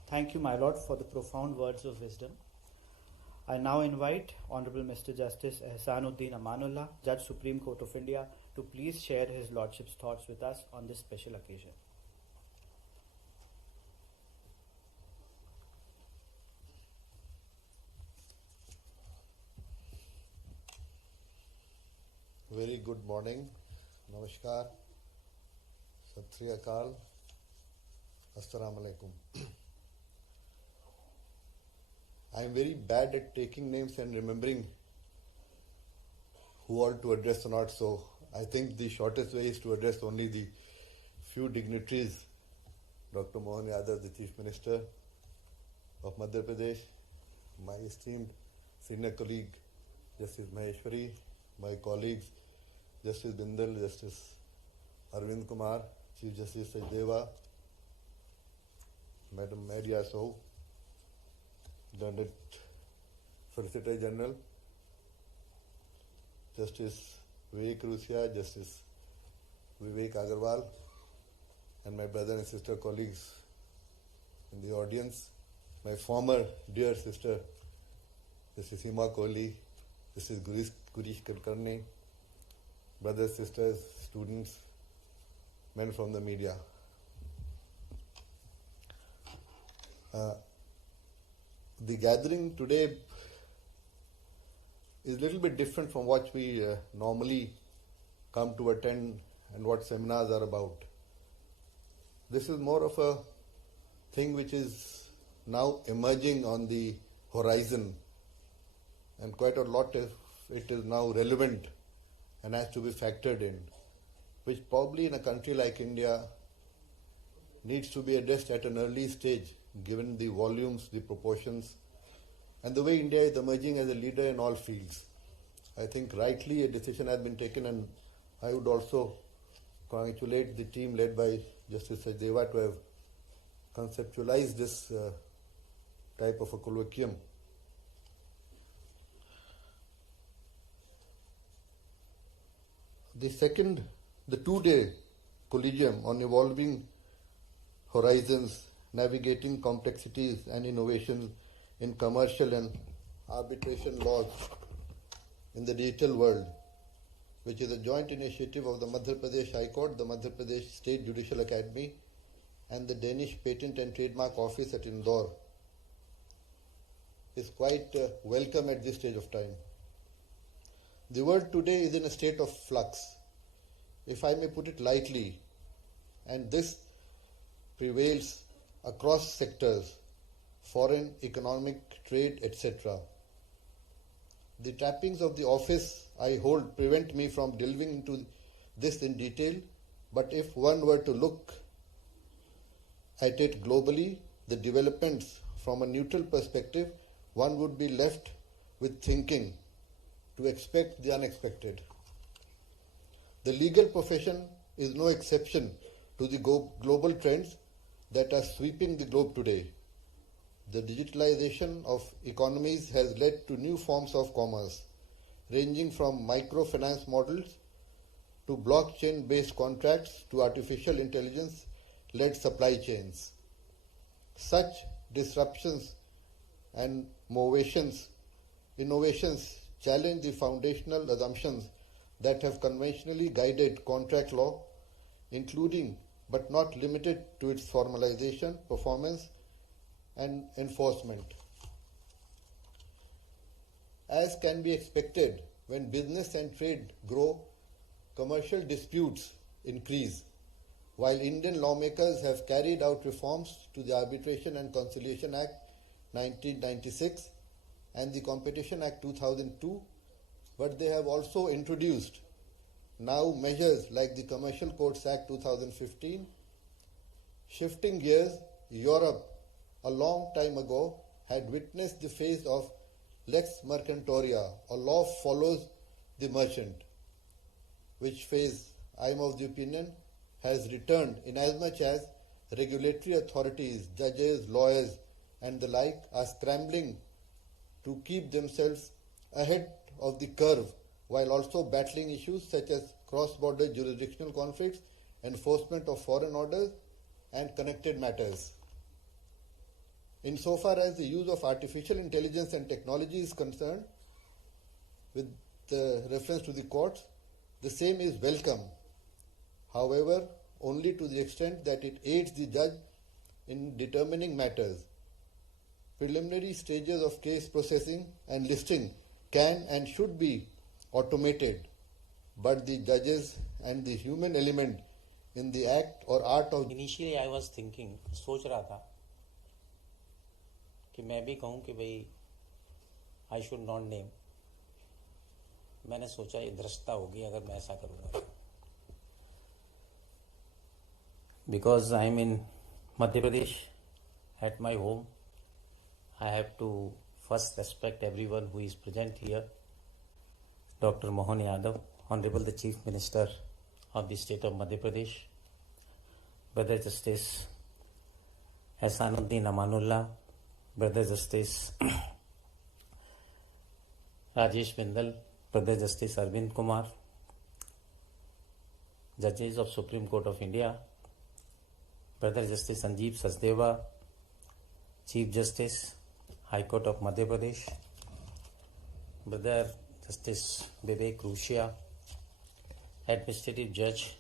Thank you, my Lord, for the profound words of wisdom. I now invite Honorable Mr. Justice Ehsanuddin Amanullah, Judge Supreme Court of India, to please share his Lordship's thoughts with us on this special occasion. Very good morning, Namaskar, Sat Sri Akal, Assalamu Alaikum. I am very bad at taking names and remembering who all to address or not, so I think the shortest way is to address only the few dignitaries. Dr. Mohan Yadav, the Chief Minister of Madhya Pradesh, my esteemed senior colleague Justice Maheshwari, my colleagues Justice Bindal, Justice Arvind Kumar, Chief Justice Sajdeva, Madam Madhya Sow, Learned Solicitor General, Justice Vivek Rusia, Justice Vivek Agarwal, and my brother and sister colleagues in the audience, my former dear sister, Justice Hima Kohli, Justice Gurish Kulkarni, brothers, sisters, students, men from the media. The gathering today is a little bit different from what we normally come to attend and what seminars are about. This is more of a thing which is now emerging on the horizon, and quite a lot of it is now relevant and has to be factored in, which probably in a country like India needs to be addressed at an early stage, given the volumes, the proportions, and the way India is emerging as a leader in all fields. I think rightly a decision has been taken, and I would also congratulate the team led by Justice Sachdeva to have conceptualized this type of a colloquium. The two-day colloquium on evolving horizons, navigating complexities and innovations in commercial and arbitration laws in the digital world, which is a joint initiative of the Madhya Pradesh High Court, the Madhya Pradesh State Judicial Academy, and the Danish Patent and Trademark Office at Indore, is quite welcome at this stage of time. The world today is in a state of flux, if I may put it lightly, and this prevails across sectors, foreign, economic, trade, etc. The trappings of the office I hold prevent me from delving into this in detail, but if one were to look at it globally, the developments from a neutral perspective, one would be left with thinking to expect the unexpected. The legal profession is no exception to the global trends that are sweeping the globe today. The digitalization of economies has led to new forms of commerce, ranging from microfinance models to blockchain-based contracts to artificial intelligence-led supply chains. Such disruptions and innovations challenge the foundational assumptions that have conventionally guided contract law, including but not limited to its formalization, performance, and enforcement. As can be expected, when business and trade grow, commercial disputes increase. While Indian lawmakers have carried out reforms to the Arbitration and Conciliation Act 1996 and the Competition Act 2002, but they have also introduced now measures like the Commercial Courts Act 2015. Shifting gears, Europe a long time ago had witnessed the phase of lex mercantoria, a law follows the merchant, which phase, I am of the opinion, has returned inasmuch as regulatory authorities, judges, lawyers, and the like are scrambling to keep themselves ahead of the curve while also battling issues such as cross-border jurisdictional conflicts, enforcement of foreign orders, and connected matters. Insofar as the use of artificial intelligence and technology is concerned, with reference to the courts, the same is welcome. However, only to the extent that it aids the judge in determining matters. Preliminary stages of case processing and listing can and should be automated, but the judges and the human element in the act or art of... Initially I was thinking, सोच रहा था कि मैं भी कहूँ कि भाई I should not name. मैंने सोचा ये धृष्टता होगी अगर मैं ऐसा करूँगा. Because I am in Madhya Pradesh at my home, I have to first respect everyone who is present here. Dr. Mohan Yadav, Honorable the Chief Minister of the State of Madhya Pradesh, Brother Justice Ehsanuddin Amanullah, Brother Justice Rajesh Bindal, Brother Justice Arvind Kumar, Judges of Supreme Court of India, Brother Justice Sanjeev Sachdeva, Chief Justice, High Court of Madhya Pradesh, Brother Justice Vivek Rushia, Administrative Judge,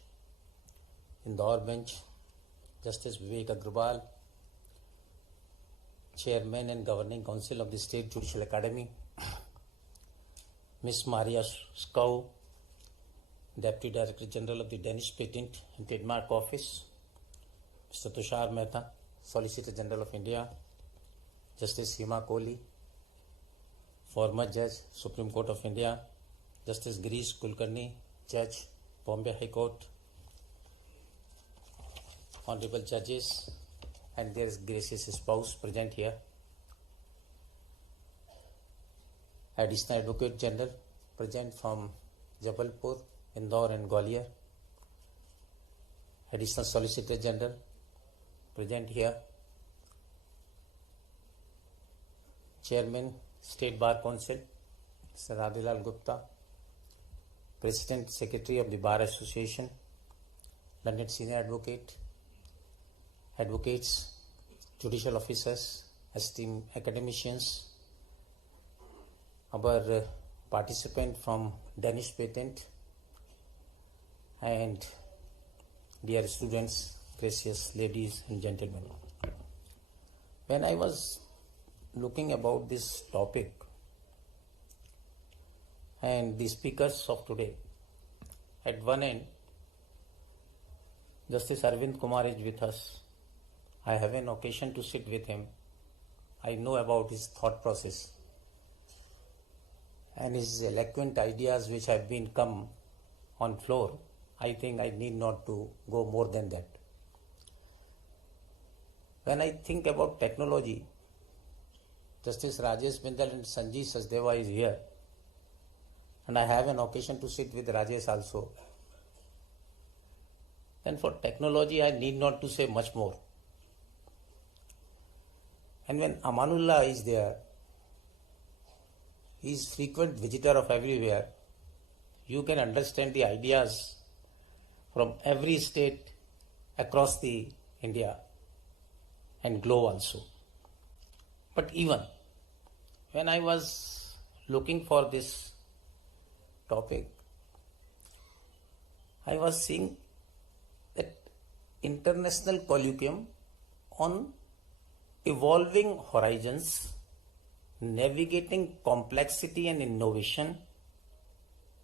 Indore Bench, Justice Vivek Agrawal, Chairman and Governing Council of the State Judicial Academy, Ms. Maria Skau, Deputy Director General of the Danish Patent and Trademark Office, Mr. Tushar Mehta, Solicitor General of India, Justice Hima Kohli, former Judge, Supreme Court of India, Justice Girish Kulkarni, Judge, Bombay High Court, Honorable Judges, and their gracious spouse present here, Additional Advocate General present from Jabalpur, Indore and Gwalior, Additional Solicitor General present here, Chairman, State Bar Council, Mr. Radhilal Gupta, President, Secretary of the Bar Association, Learned Senior Advocate, Advocates, Judicial Officers, esteemed academicians, our participant from Danish Patent, and dear students, precious ladies and gentlemen. When I was looking about this topic and the speakers of today, at one end, Justice Arvind Kumar is with us. I have an occasion to sit with him. I know about his thought process and his eloquent ideas which have been come on floor. I think I need not to go more than that. When I think about technology, Justice Rajesh Bindal and Sanjeev Sachdeva is here, and I have an occasion to sit with Rajesh also. And for technology, I need not to say much more. And when Amanullah is there, he is frequent visitor of everywhere. You can understand the ideas from every state across the India and globe also. But even when I was looking for this topic, I was seeing that international colloquium on evolving horizons, navigating complexity and innovation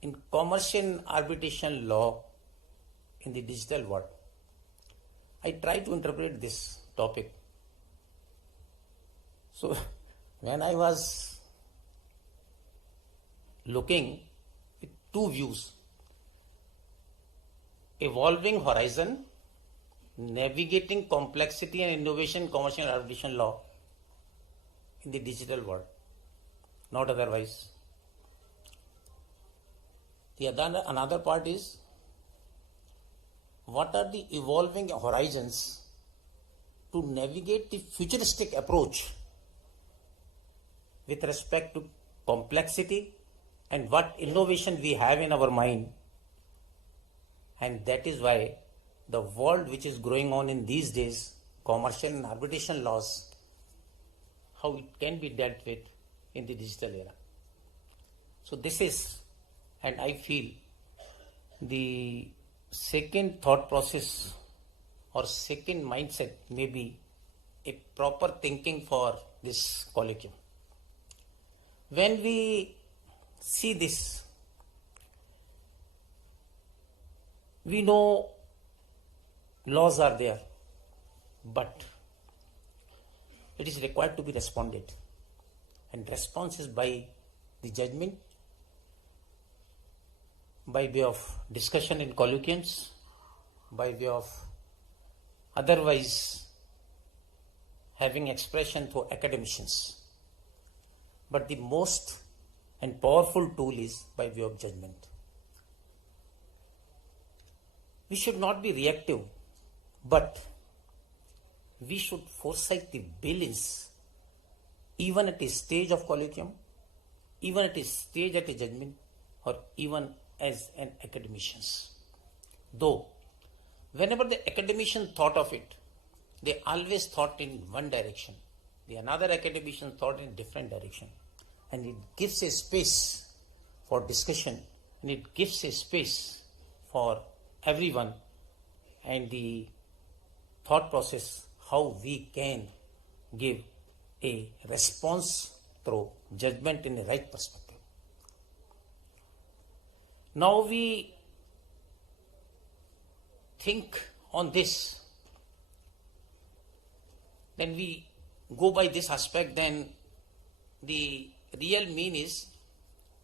in commercial and arbitration law in the digital world. I try to interpret this topic. So when I was looking with two views, evolving horizon, navigating complexity and innovation, commercial and arbitration law in the digital world, not otherwise. Another part is, what are the evolving horizons to navigate the futuristic approach with respect to complexity and what innovation we have in our mind. And that is why the world which is growing on in these days, commercial and arbitration laws, how it can be dealt with in the digital era. So this is, and I feel, the second thought process or second mindset may be a proper thinking for this colloquium. When we see this, we know laws are there, but it is required to be responded, and response is by the judgment, by way of discussion in colloquiums, by way of otherwise having expression through academicians. But the most and powerful tool is by way of judgment. We should not be reactive, but we should foresight the billions, even at a stage of colloquium, even at a stage at a judgment, or even as an academicians. Though, whenever the academician thought of it, they always thought in one direction. The another academician thought in different direction. And it gives a space for discussion, and it gives a space for everyone and the thought process how we can give a response through judgment in a right perspective. Now we think on this, then we go by this aspect, then the real mean is,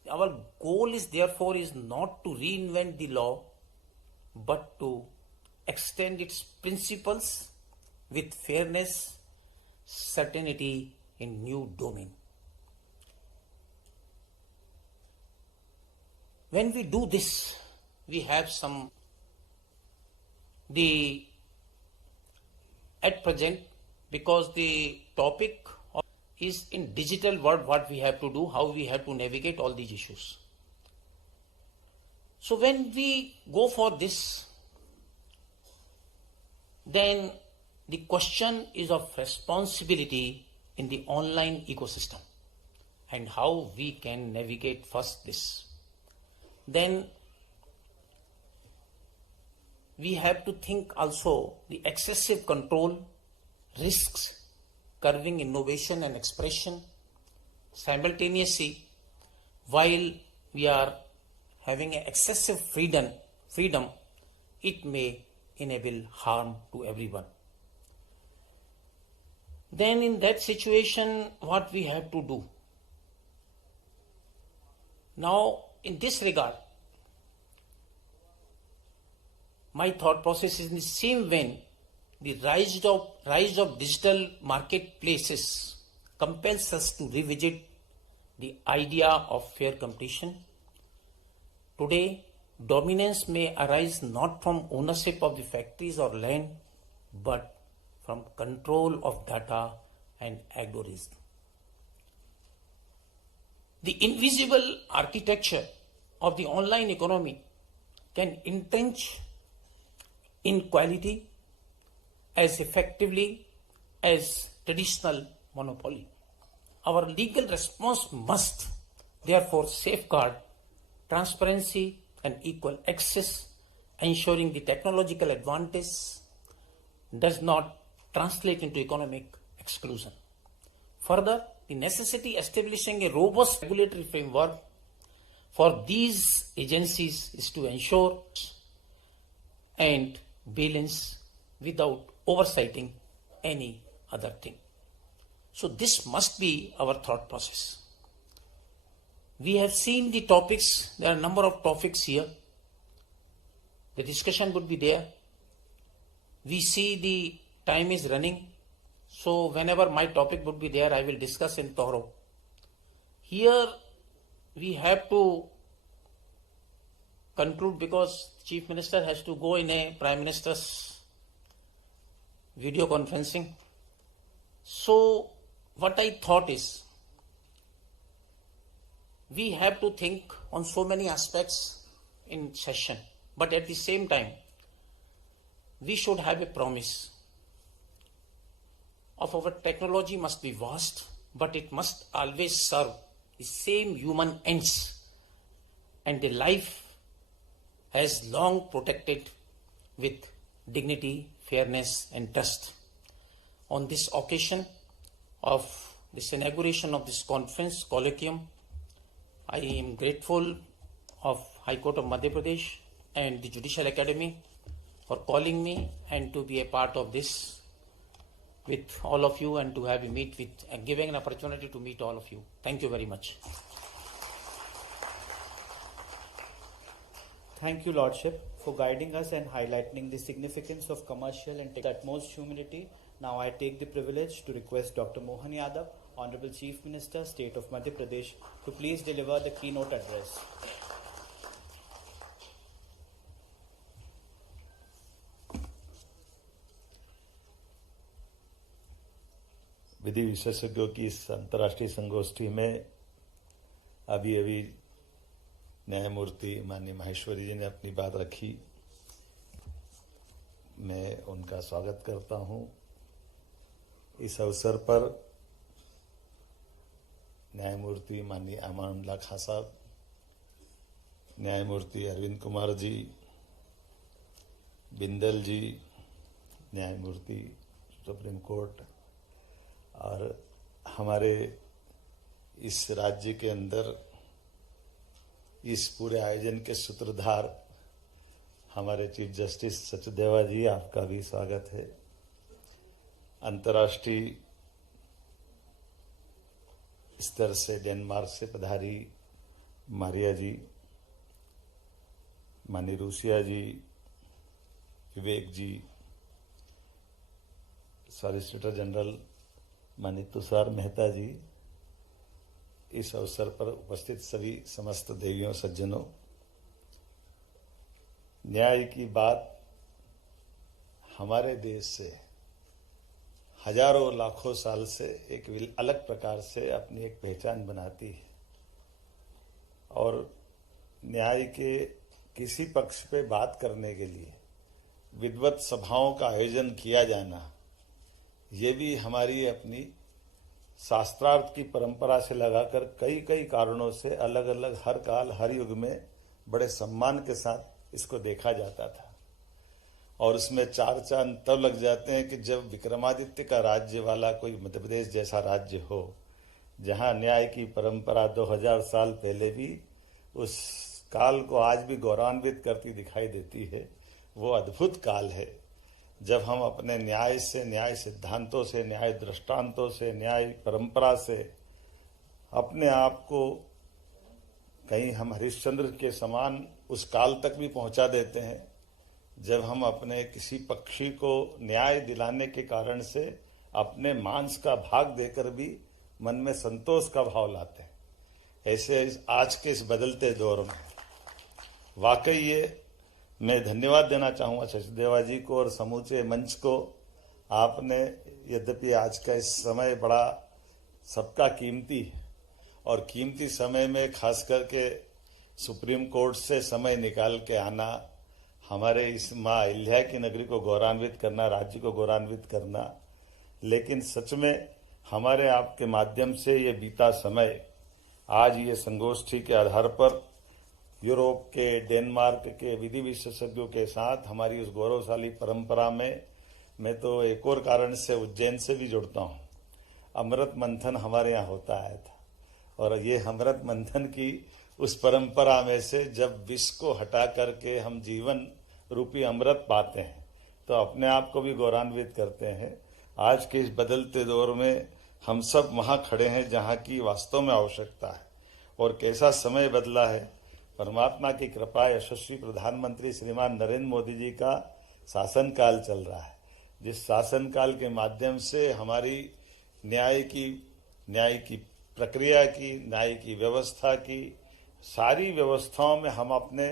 our goal is therefore is not to reinvent the law, but to extend its principles with fairness, certainty in new domain. When we do this, we have at present, because the topic is in digital world, what we have to do, how we have to navigate all these issues. So when we go for this, then the question is of responsibility in the online ecosystem and how we can navigate first this. Then we have to think also the excessive control, risks, curbing innovation and expression. Simultaneously, while we are having an excessive freedom, it may enable harm to everyone. Then in that situation, what we have to do? Now, in this regard, my thought process is in the same vein. The rise of digital marketplaces compels us to revisit the idea of fair competition. Today, dominance may arise not from ownership of the factories or land, but from control of data and algorithms. The invisible architecture of the online economy can entrench inequality as effectively as traditional monopoly. Our legal response must therefore safeguard transparency and equal access, ensuring the technological advantage does not translate into economic exclusion. Further, the necessity establishing a robust regulatory framework for these agencies is to ensure and balance without oversighting any other thing. So this must be our thought process. We have seen the topics, there are a number of topics here. The discussion would be there. We see the time is running, so whenever my topic would be there, I will discuss in thorough. Here we have to conclude because Chief Minister has to go in a Prime Minister's video conferencing. So what I thought is, we have to think on so many aspects in session, but at the same time, we should have a promise of our technology must be vast, but it must always serve the same human ends and the life as long protected with dignity, fairness and trust. On this occasion of this inauguration of this conference colloquium, I am grateful of High Court of Madhya Pradesh and the Judicial Academy for calling me and to be a part of this with all of you and to have a meet with and giving an opportunity to meet all of you. Thank you very much. Thank you, Lordship, for guiding us and highlighting the significance of commercial and utmost humility. Now I take the privilege to request Dr. Mohan Yadav, Honorable Chief Minister, State of Madhya Pradesh, to please deliver the keynote address. विधि विशेषज्ञों की इस अंतर्राष्ट्रीय संगोष्ठी में अभी न्यायमूर्ति माननीय माहेश्वरी जी ने अपनी बात रखी। मैं उनका स्वागत करता हूं। इस अवसर पर न्यायमूर्ति माननीय अमानुल्लाह खां साहब, न्यायमूर्ति अरविंद कुमार जी, बिंदल जी, न्यायमूर्ति सुप्रीम कोर्ट और हमारे इस राज्य के अंदर इस पूरे आयोजन के सूत्रधार हमारे चीफ जस्टिस सचदेवा जी, आपका भी स्वागत है। अंतर्राष्ट्रीय स्तर से डेनमार्क से पधारी मारिया जी, मानी रूसिया जी, विवेक जी, सॉलिसिटर जनरल मानी तुषार मेहता जी, इस अवसर पर उपस्थित सभी समस्त देवियों सज्जनों, न्याय की बात हमारे देश से हजारों लाखों साल से एक अलग प्रकार से अपनी एक पहचान बनाती है और न्याय के किसी पक्ष पे बात करने के लिए विद्वत सभाओं का आयोजन किया जाना, ये भी हमारी अपनी शास्त्रार्थ की परंपरा से लगाकर कई कई कारणों से अलग अलग हर काल हर युग में बड़े सम्मान के साथ इसको देखा जाता था। और उसमें चार चांद तब लग जाते हैं कि जब विक्रमादित्य का राज्य वाला कोई मध्य प्रदेश जैसा राज्य हो, जहां न्याय की परंपरा 2000 साल पहले भी उस काल को आज भी गौरवान्वित करती दिखाई देती है। वो अद्भुत काल है जब हम अपने न्याय से, न्याय सिद्धांतों से, न्याय दृष्टांतों से, न्याय परंपरा से अपने आप को कहीं हम हरिश्चंद्र के समान उस काल तक भी पहुंचा देते हैं जब हम अपने किसी पक्षी को न्याय दिलाने के कारण से अपने मांस का भाग देकर भी मन में संतोष का भाव लाते हैं। ऐसे आज के इस बदलते दौर में वाकई ये मैं धन्यवाद देना चाहूँगा सचदेवा जी को और समूचे मंच को। आपने यद्यपि आज का इस समय बड़ा सबका कीमती है और कीमती समय में खास करके सुप्रीम कोर्ट से समय निकाल के आना, हमारे इस माँ अहिल्या की नगरी को गौरवान्वित करना, राज्य को गौरवान्वित करना, लेकिन सच में हमारे आपके माध्यम से ये बीता समय आज ये संगोष्ठी के आधार पर यूरोप के, डेनमार्क के विधि विशेषज्ञों के साथ हमारी उस गौरवशाली परंपरा में मैं तो एक और कारण से उज्जैन से भी जुड़ता हूँ। अमृत मंथन हमारे यहाँ होता आया था और ये अमृत मंथन की उस परंपरा में से जब विष को हटा करके हम जीवन रूपी अमृत पाते हैं तो अपने आप को भी गौरवान्वित करते हैं। आज के इस बदलते दौर में हम सब वहाँ खड़े हैं जहाँ की वास्तव में आवश्यकता है और कैसा समय बदला है। परमात्मा की कृपा, यशस्वी प्रधानमंत्री श्रीमान नरेंद्र मोदी जी का शासनकाल चल रहा है, जिस शासनकाल के माध्यम से हमारी न्याय की प्रक्रिया की, न्याय की व्यवस्था की सारी व्यवस्थाओं में हम अपने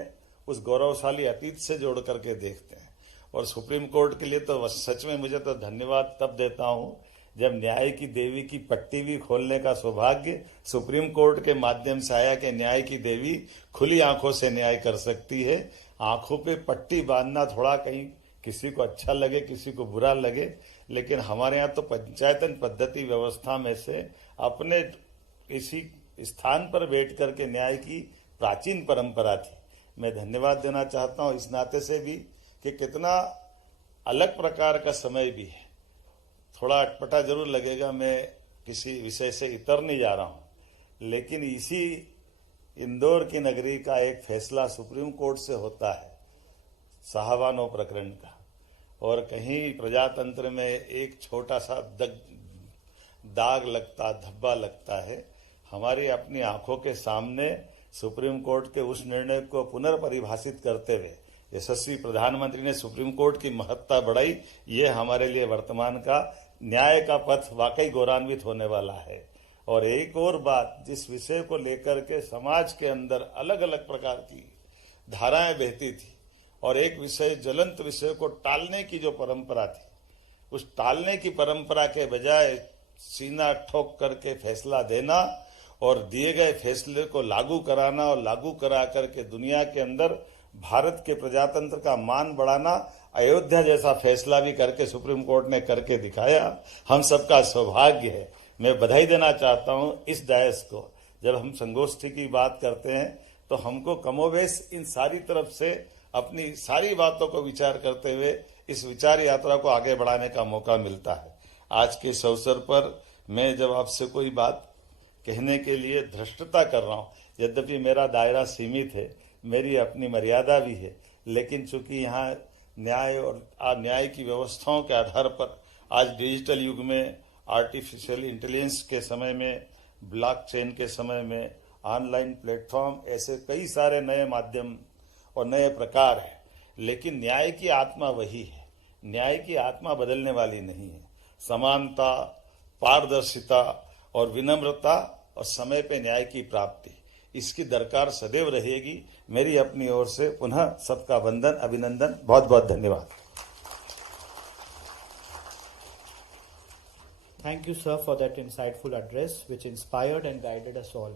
उस गौरवशाली अतीत से जोड़ करके देखते हैं। और सुप्रीम कोर्ट के लिए तो सच में मुझे तो धन्यवाद तब देता हूं जब न्याय की देवी की पट्टी भी खोलने का सौभाग्य सुप्रीम कोर्ट के माध्यम से आया कि न्याय की देवी खुली आंखों से न्याय कर सकती है। आंखों पे पट्टी बांधना थोड़ा कहीं किसी को अच्छा लगे, किसी को बुरा लगे, लेकिन हमारे यहाँ तो पंचायतन पद्धति व्यवस्था में से अपने किसी स्थान पर बैठ करके न्याय की प्राचीन परंपरा थी। मैं धन्यवाद देना चाहता हूँ इस नाते से भी कि कितना अलग प्रकार का समय भी है। थोड़ा अटपटा जरूर लगेगा, मैं किसी विषय से इतर नहीं जा रहा हूँ, लेकिन इसी इंदौर की नगरी का एक फैसला सुप्रीम कोर्ट से होता है साहबानो प्रकरण का, और कहीं प्रजातंत्र में एक छोटा सा दाग लगता, धब्बा लगता है। हमारी अपनी आंखों के सामने सुप्रीम कोर्ट के उस निर्णय को पुनर्परिभाषित करते हुए यशस्वी प्रधानमंत्री ने सुप्रीम कोर्ट की महत्ता बढ़ाई। ये हमारे लिए वर्तमान का न्याय का पथ वाकई गौरवान्वित होने वाला है। और एक और बात, जिस विषय को लेकर के समाज के अंदर अलग अलग प्रकार की धाराएं बहती थी और एक विषय, ज्वलंत विषय को टालने की जो परंपरा थी, उस टालने की परंपरा के बजाय सीना ठोक करके फैसला देना और दिए गए फैसले को लागू कराना और लागू करा करके दुनिया के अंदर भारत के प्रजातंत्र का मान बढ़ाना, अयोध्या जैसा फैसला भी करके सुप्रीम कोर्ट ने करके दिखाया। हम सबका सौभाग्य है। मैं बधाई देना चाहता हूं इस डायस को। जब हम संगोष्ठी की बात करते हैं तो हमको कमोवेश इन सारी तरफ से अपनी सारी बातों को विचार करते हुए इस विचार यात्रा को आगे बढ़ाने का मौका मिलता है। आज के इस अवसर पर मैं जब आपसे कोई बात कहने के लिए धृष्टता कर रहा हूँ, यद्यपि मेरा दायरा सीमित है, मेरी अपनी मर्यादा भी है, लेकिन चूंकि यहाँ न्याय और न्याय की व्यवस्थाओं के आधार पर आज डिजिटल युग में, आर्टिफिशियल इंटेलिजेंस के समय में, ब्लॉकचेन के समय में, ऑनलाइन प्लेटफॉर्म, ऐसे कई सारे नए माध्यम और नए प्रकार हैं, लेकिन न्याय की आत्मा वही है। न्याय की आत्मा बदलने वाली नहीं है। समानता, पारदर्शिता और विनम्रता और समय पे न्याय की प्राप्ति, इसकी दरकार सदैव रहेगी। मेरी अपनी ओर से पुनः सबका वंदन, अभिनंदन, बहुत बहुत धन्यवाद। Thank you, sir, for that insightful address, which inspired and guided us all.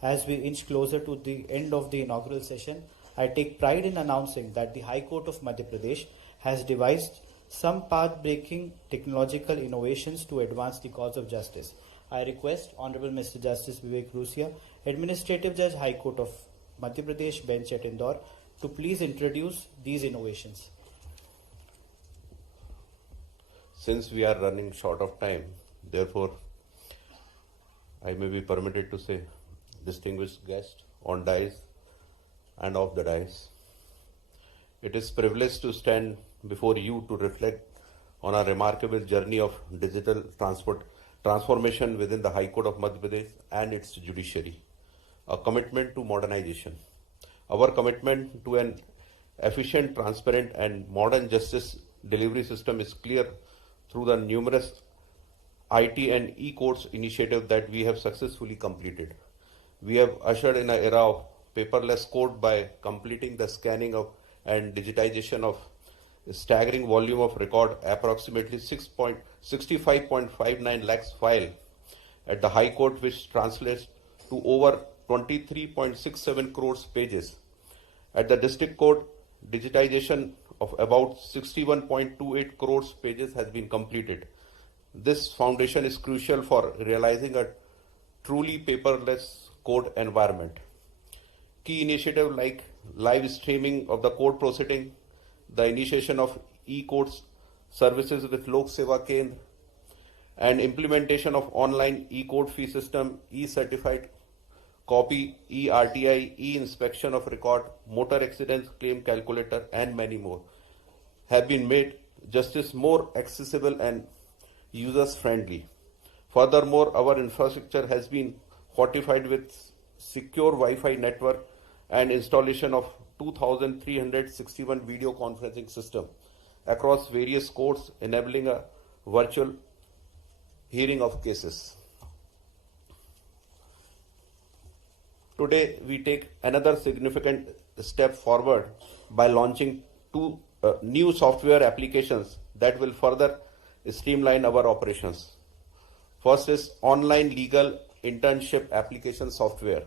As we inch closer to the end of the inaugural session, I take pride in announcing that the High Court of Madhya Pradesh has devised some path-breaking technological innovations to advance the cause of justice. I request Honorable Mr. Justice Vivek Rusia, Administrative Judge, High Court of Madhya Pradesh, Bench at Indore, to please introduce these innovations. Since we are running short of time, therefore, I may be permitted to say, distinguished guest on dais and off the dais, it is privilege to stand before you to reflect on our remarkable journey of digital transformation within the High Court of Madhya Pradesh and its judiciary, a commitment to modernization. Our commitment to an efficient, transparent and modern justice delivery system is clear through the numerous IT and e-courts initiatives that we have successfully completed. We have ushered in an era of paperless court by completing the scanning of and digitization of a staggering volume of record, approximately 65.59 lakhs file at the High Court, which translates to over 23.67 crores pages. At the District Court, digitization of about 61.28 crores pages has been completed. This foundation is crucial for realizing a truly paperless court environment. Key initiatives like live streaming of the court proceeding, the initiation of e-courts services with Lok Seva Kendra, and implementation of online e-court fee system, e-certified copy, e-RTI, e-inspection of record, motor accidents claim calculator, and many more have been made justice more accessible and users-friendly. Furthermore, our infrastructure has been fortified with secure Wi-Fi network and installation of 2,361 video conferencing system across various courts, enabling a virtual hearing of cases. Today, we take another significant step forward by launching two new software applications that will further streamline our operations. First is online legal internship application software.